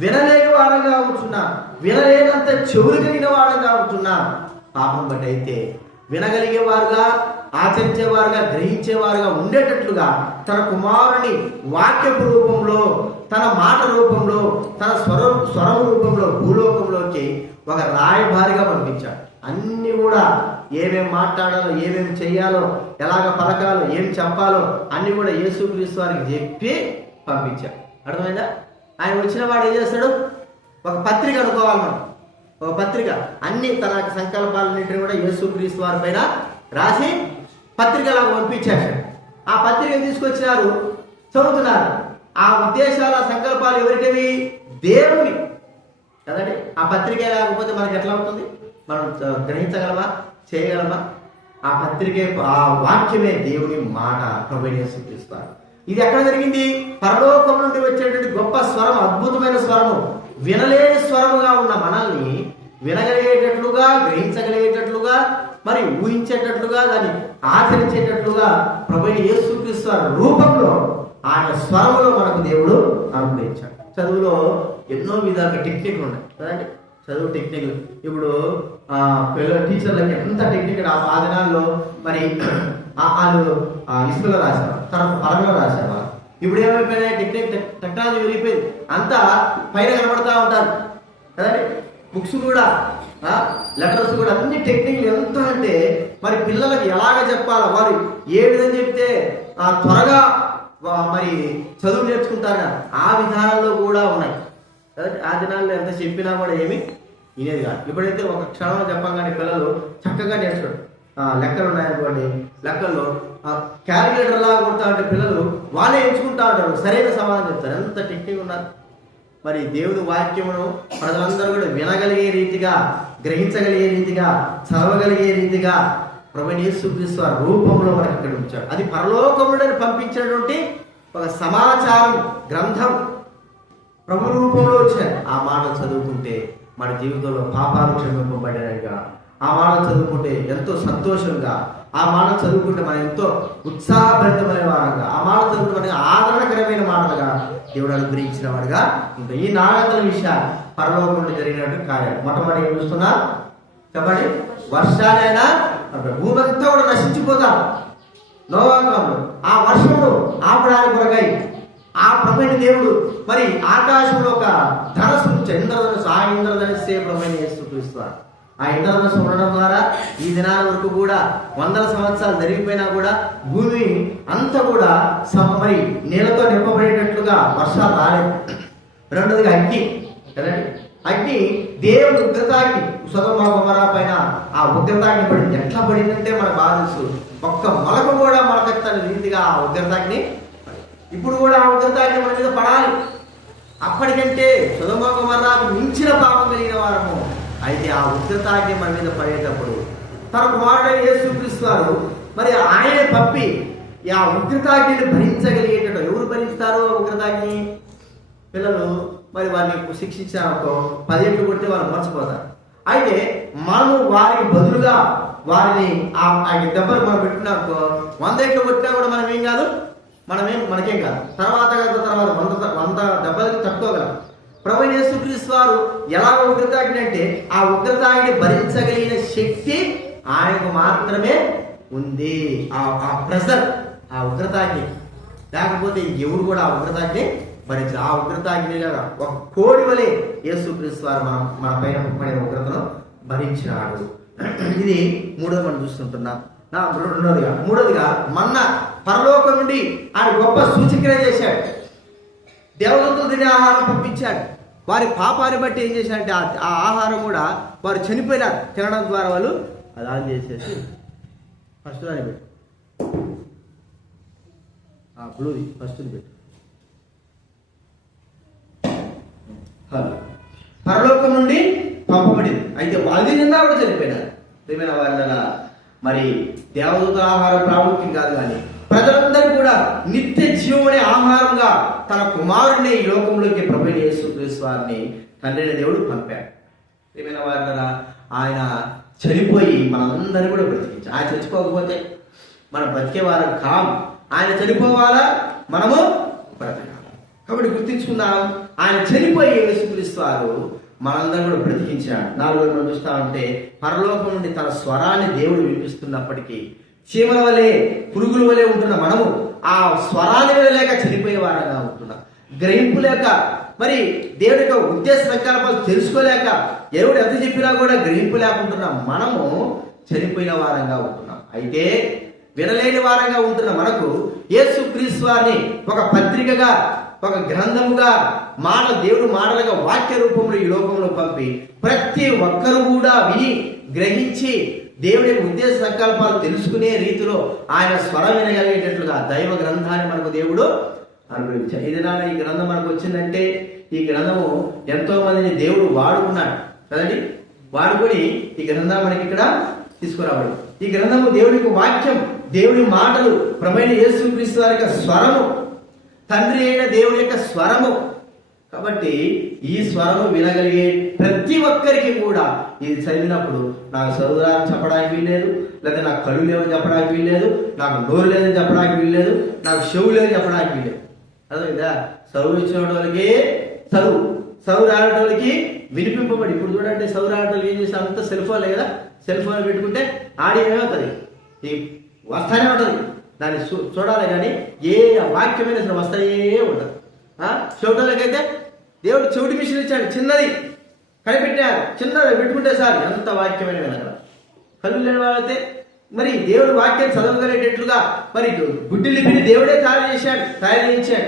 వినలేని వారంగా ఉంటున్నాం, వినలేనంత చెవులు కలిగిన వారంగా ఉంటున్నాం. పాపం బట్టి అయితే వినగలిగేవారుగా, ఆచరించేవారుగా, గ్రహించేవారుగా ఉండేటట్లుగా తన కుమారుని వాక్యపు రూపంలో, తన మాట రూపంలో, తన స్వరం రూపంలో భూలోకంలోకి ఒక రాయబారిగా పంపించాడు. అన్ని కూడా ఏమేమి మాట్లాడాలో, ఏమేమి చెయ్యాలో, ఎలాగ పలకాలో, ఏం చెప్పాలో అన్ని కూడా యేసుక్రీస్తు వారికి చెప్పి పంపించాడు. అర్థమైందా? ఆయన వచ్చిన వాడు ఏం చేస్తాడు? ఒక పత్రిక అనుకోవాలి మనం, ఒక పత్రిక, అన్ని తన సంకల్పాలన్నింటినీ కూడా యేసుక్రీస్తు వారి పైన రాసి పత్రికలా పంపించాడు. ఆ పత్రిక తీసుకొచ్చినారు, చదువుతున్నారు. ఆ ఉద్దేశాల సంకల్పాలు ఎవరిటివి? దేవుని కదండి. ఆ పత్రిక లేకపోతే మనకి ఎట్లా అవుతుంది? మనం గ్రహించగలమా? చేయగలమా? ఆ పత్రికే, ఆ వాక్యమే దేవుని మాట, ప్రభువైన యేసుక్రీస్తు వారు. ఇది ఎక్కడ జరిగింది? పరలోకం నుండి వచ్చేటువంటి గొప్ప స్వరం, అద్భుతమైన స్వరము, వినలేని స్వరముగా ఉన్న మనల్ని వినగలిగేటట్లుగా, గ్రహించగలిగేటట్లుగా, మరి ఊహించేటట్లుగా, దాన్ని ఆచరించేటట్లుగా ప్రభువైన యేసుక్రీస్తు వారి రూపంలో, ఆయన స్వరములో మనకు దేవుడు అనుగ్రహించాడు. చదువులో ఎన్నో విధాలుగా టెక్నిక్లు ఉన్నాయి కదండి. చదువు టెక్నిక్లు ఇప్పుడు పిల్లల టీచర్లకి ఎంత టెక్నిక్. ఆ దినాల్లో మరి వాళ్ళు ఇసుకలో రాసేవారు, తర్వాత పరంలో రాసేవారు. ఇప్పుడు ఏమైపోయినాయి? టెక్నాలజీ వెళ్ళిపోయింది, అంతా పైన కనబడతా ఉంటారు కదండి. బుక్స్ కూడా, లెటర్స్ కూడా, అన్ని టెక్నిక్లు ఎంత అంటే మరి పిల్లలకి ఎలాగ చెప్పాలో, వారు ఏ విధంగా చెప్తే త్వరగా మరి చదువు నేర్చుకుంటారు కదా, ఆ విధానంలో కూడా ఉన్నాయి కదండి. ఆ దినాల్లో ఎంత చెప్పినా కూడా ఏమి వినేది కాదు. ఇప్పుడైతే ఒక క్షణంలో చెప్పగానే పిల్లలు చక్కగా నేర్చుకోండి. లెక్కలు ఉన్నాయనుకోండి, లెక్కల్లో క్యాలిక్యులేటర్ లాగా కొడతా ఉంటే పిల్లలు వాళ్ళే ఎంచుకుంటా ఉంటారు, సరైన సమాధానం చెప్తారు. ఎంత టెక్నిక్ ఉన్నారు. మరి దేవుని వాక్యమును ప్రజలందరూ కూడా వినగలిగే రీతిగా, గ్రహించగలిగే రీతిగా, చదవగలిగే రీతిగా ప్రభువైన యేసుక్రీస్తు వారి రూపంలో మనకి ఇక్కడ ఉంచాడు. అది పరలోకములను పంపించినటువంటి ఒక సమాచారం గ్రంథం ప్రభు రూపంలో వచ్చాయి. ఆ మాటలు చదువుకుంటే మన జీవితంలో పాపాలు క్షమింపబడినగా, ఆ మాటలు చదువుకుంటే ఎంతో సంతోషంగా, ఆ మాటలు చదువుకుంటే మనం ఎంతో ఉత్సాహభరితమైన వారంగా, ఆ మాటలు చదువుకుంటే మనకి ఆదరణకరమైన మాటలుగా దేవుడు అనుగ్రహించిన వాడుగా ఇంకా ఈ నాగతల విషయాలు పరలోకంలో జరిగినటువంటి కార్యాలు. మొట్టమొదటి ఏం చూస్తున్నా చెప్పండి? వర్షాలైనా భూమంతా కూడా నశించిపోతాం. నోవాకాలంలో ఆ వర్షమును ఆపడానికి కొరకై ఆ ప్రభువైన దేవుడు మరి ఆకాశంలో ఒక ధనస్సు ఉంచాడు, ఇంద్రధనస్సు. ఆ ఇంద్రధనస్సే ప్రభువైన యేసుక్రీస్తు. ఆ ఇంద్రధనస్సు ఉండడం ద్వారా ఈ దినాల వరకు కూడా 100 సంవత్సరాలు జరిగిపోయినా కూడా భూమి అంతా కూడా మరి నీళ్ళతో నింపబడేటట్లుగా వర్షాలు రాలేదు. రెండోదిగా అగ్ని కదండి. అగ్ని దేవుడు ఉగ్రతాగ్ని సొదొమ గొమొర్రా పైన ఆ ఉగ్రతాగ్ని పడింది. ఎట్లా పడిందంటే మనకు బాగా తెలుసు. ఒక్క మొలకు కూడా మొలకెత్తని రీతిగా ఆ ఉగ్రతాగ్ని ఇప్పుడు కూడా ఆ ఉగ్రతాగ్ని మన మీద పడాలి. అప్పటికంటే సొదొమ గొమొర్రాకు మించిన పాపం కలిగిన వారము. అయితే ఆ ఉగ్రతాగ్ని మన మీద పడేటప్పుడు తన కుమారుడైన యేసుక్రీస్తు వారు మరి ఆయన పంపి ఆ ఉగ్రతాగ్నిని భరించగలిగేటట్టు. ఎవరు భరిస్తారు ఉగ్రతాగ్ని? పిల్లలు మరి వారిని శిక్షించారనుకో 10 ఏళ్ళు కొడితే వాళ్ళు మర్చిపోతారు. అయితే మనము వారికి బదులుగా వారిని ఆ దెబ్బలు మనం పెట్టుకున్నామనుకో 100 ఏళ్ళు కొట్టినా కూడా మనం ఏం కాదు, మనకేం కాదు. తర్వాత 100 దెబ్బలకు తట్టుకోగలం. ప్రభువైన యేసుక్రీస్తు వారు ఎలా ఉగ్రతాగ్ని అంటే ఆ ఉగ్రతాగ్ని భరించగలిగిన శక్తి ఆయనకు మాత్రమే ఉంది. ఆ ప్రెజర్, ఆ ఉగ్రతాగ్ని లేకపోతే ఎవరు కూడా ఆ ఉగ్రతాగ్ని భరించారు. ఆ ఉగ్రతాగ్నిగా ఒక కోడి వలె యేసుక్రీస్తు వారు మన పైన పడిన ఉగ్రతను భరించినాడు. ఇది మూడోది మనం చూస్తుంటున్నాం. మూడోదిగా మన్నా పరలోకం నుండి ఆయన గొప్ప సూచికనే చేశాడు. దేవదూతలు తినే ఆహారం పంపించాడు. వారి పాపాన్ని బట్టి ఏం చేశాడంటే ఆ ఆహారం కూడా వారు చనిపోయినారు తినడం ద్వారా. వాళ్ళు అలా చేసేసి ఫస్ట్ దాన్ని పెట్టు, బ్లూది ఫస్ట్ పెట్టు. పరలోకం నుండి పంపబడింది. అయితే వాళ్ళు నిందా కూడా చనిపోయినారు. ప్రియమైన వారిలా మరి దేవదూత ఆహారం ప్రాముఖ్యం కాదు, కానీ ప్రజలందరూ కూడా నిత్య జీవమనే ఆహారంగా తన కుమారుడిని ఈ లోకంలోకి ప్రభువైన యేసుక్రీస్తు వారిని తండ్రి దేవుడు పంపాడు. ప్రియమైన వారిలా ఆయన చనిపోయి మనందరూ కూడా బ్రతికించారు. ఆయన చచ్చిపోకపోతే మనం బ్రతికేవారం కాము. ఆయన చనిపోవాలా, మనము బ్రతకాలి. కాబట్టి గుర్తించుకుందాం, ఆయన చనిపోయి యేసుక్రీస్తు వారు మనందరం కూడా బ్రతికించాడు. 4వ మనం చూస్తా ఉంటే పరలోకం నుండి తన స్వరాన్ని దేవుడు వినిపిస్తున్నప్పటికీ చీమల వలె పురుగుల వలె ఉంటున్న మనము ఆ స్వరాన్ని వినలేక చనిపోయే వారంగా ఉంటున్నాం. గ్రహింపు లేక మరి దేవుడి యొక్క ఉద్దేశ సంకల్పాలు తెలుసుకోలేక దేవుడు ఎంత చెప్పినా కూడా గ్రహింపు లేకుంటున్నాం. మనము చనిపోయిన వారంగా ఉంటున్నాం. అయితే వినలేని వారంగా ఉంటున్న మనకు యేసుక్రీస్తు వారిని ఒక పత్రికగా, ఒక గ్రంథముగా, దేవుడు మాటలుగా వాక్య రూపంలో ఈ లోకంలో పంపి ప్రతి ఒక్కరు కూడా విని గ్రహించి దేవుడి ఉద్దేశ సంకల్పాలు తెలుసుకునే రీతిలో ఆయన స్వరం వినగలిగేటట్లుగా దైవ గ్రంథాన్ని మనకు దేవుడు అనుగ్రహించాడు. ఇదినాడు ఈ గ్రంథం మనకు వచ్చిందంటే ఈ గ్రంథము ఎంతో మందిని దేవుడు వాడుకున్నాడు కదండి. వాడుకొని ఈ గ్రంథం మనకి ఇక్కడ తీసుకురావడం. ఈ గ్రంథము దేవుడి యొక్క వాక్యం, దేవుడి మాటలు, ప్రభువైన యేసుక్రీస్తు వారి యొక్క స్వరము, తండ్రి అయిన దేవుడి యొక్క స్వరము. కాబట్టి ఈ స్వరము వినగలిగే ప్రతి ఒక్కరికి కూడా ఇది చదివినప్పుడు నాకు చదువురాని చెప్పడానికి వీల్లేదు, లేదా నాకు కళ్ళు లేవని చెప్పడానికి వీల్లేదు, నాకు నోరు లేదని చెప్పడానికి వీల్లేదు, నాకు చెవు లేదని చెప్పడానికి వీల్లేదు. అర్థమైందా? చదువు ఇచ్చిన వాళ్ళకి చదువు రాని వాళ్ళకి వినిపింపబడి. ఇప్పుడు చూడండి, చదువు రాని వాళ్ళకి ఏం చేస్తే అంతా సెల్ ఫోన్లే కదా. సెల్ ఫోన్ పెట్టుకుంటే ఆడియో ఏమవుతుంది, వస్తానే ఉంటుంది. దాన్ని చూడాలి కానీ ఏ వాక్యమైన అసలు వస్తాయే ఉంటుంది. చెవిటోళ్ళకైతే దేవుడు చెవిటి మిషన్ ఇచ్చాడు, చిన్నది కనిపెట్టారు, చిన్నది పెట్టుకుంటే సార్ ఎంత వాక్యమైన వినగల. కళ్ళు లేని వాళ్ళైతే మరి దేవుడు వాక్యం చదవగలిగేటట్లుగా మరి గుడ్డి లిపిని దేవుడే తయారు చేయించాడు.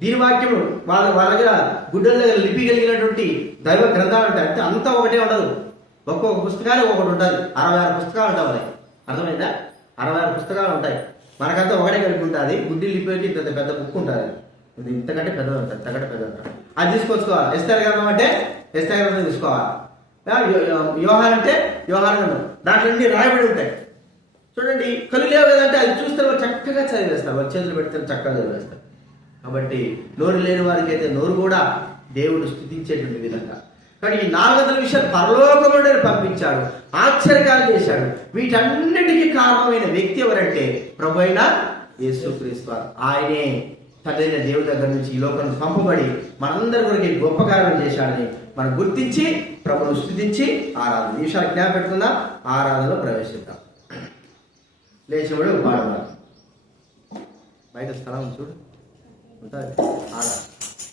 దీని వాక్యము వాళ్ళ దగ్గర గుడ్డల దగ్గర లిపి కలిగినటువంటి దైవ గ్రంథాలు ఉంటాయి. అంటే అంతా ఒకటే ఉండదు, ఒక్కొక్క పుస్తకాలు ఒకటి ఉంటుంది. 66 పుస్తకాలు ఉంటాయి వాళ్ళకి. అర్థమైందా? 66 పుస్తకాలు ఉంటాయి. మనకంతా ఒకటే కలిపి ఉంటుంది. గుడ్డి లిపికి ఇంత పెద్ద బుక్ ఉంటుంది, ఇది ఇంతకంటే పెద్దది ఉంటుంది, ఇంతకంటే పెద్ద ఉంటుంది. అది తీసుకొచ్చుకోవాలి. ఎస్తేర్ గ్రంథం అంటే ఎస్తేర్ గ్రంథం తీసుకోవాలి. యోహాన్ అంటే యోహాన్ గ్రంథం, దాంట్లో అన్ని రాయబడి ఉంటాయి. చూడండి, కళ్ళు లేవు కదంటే అది చూస్తే వాళ్ళు చక్కగా చదివేస్తారు, వాళ్ళు చేతులు పెడితే చక్కగా చదివేస్తారు. కాబట్టి నోరు లేని వారికి అయితే నోరు కూడా దేవుడు స్తుతించేటువంటి విధంగా. కానీ ఈ 400 విషయాలు పరలోకం నుండి పంపించాడు, ఆశ్చర్యకాలు చేశాడు. వీటన్నిటికీ కారణమైన వ్యక్తి ఎవరంటే ప్రభువైన యేసుక్రీస్తు. ఆయనే తండ్రైన దేవుడి దగ్గర నుంచి ఈ లోకాన్ని పంపబడి మనందరి కొరకు గొప్ప కార్యం చేశాడని మనం గుర్తించి ప్రభువును స్తుతించి ఆరాధన ఈ విషయాలు జ్ఞాపకం పెట్టుకుందాం. ఆరాధనలో ప్రవేశిద్దాం. లేచివాడు పాడవాలి. బయట స్థలం చూడు ఉంటుంది.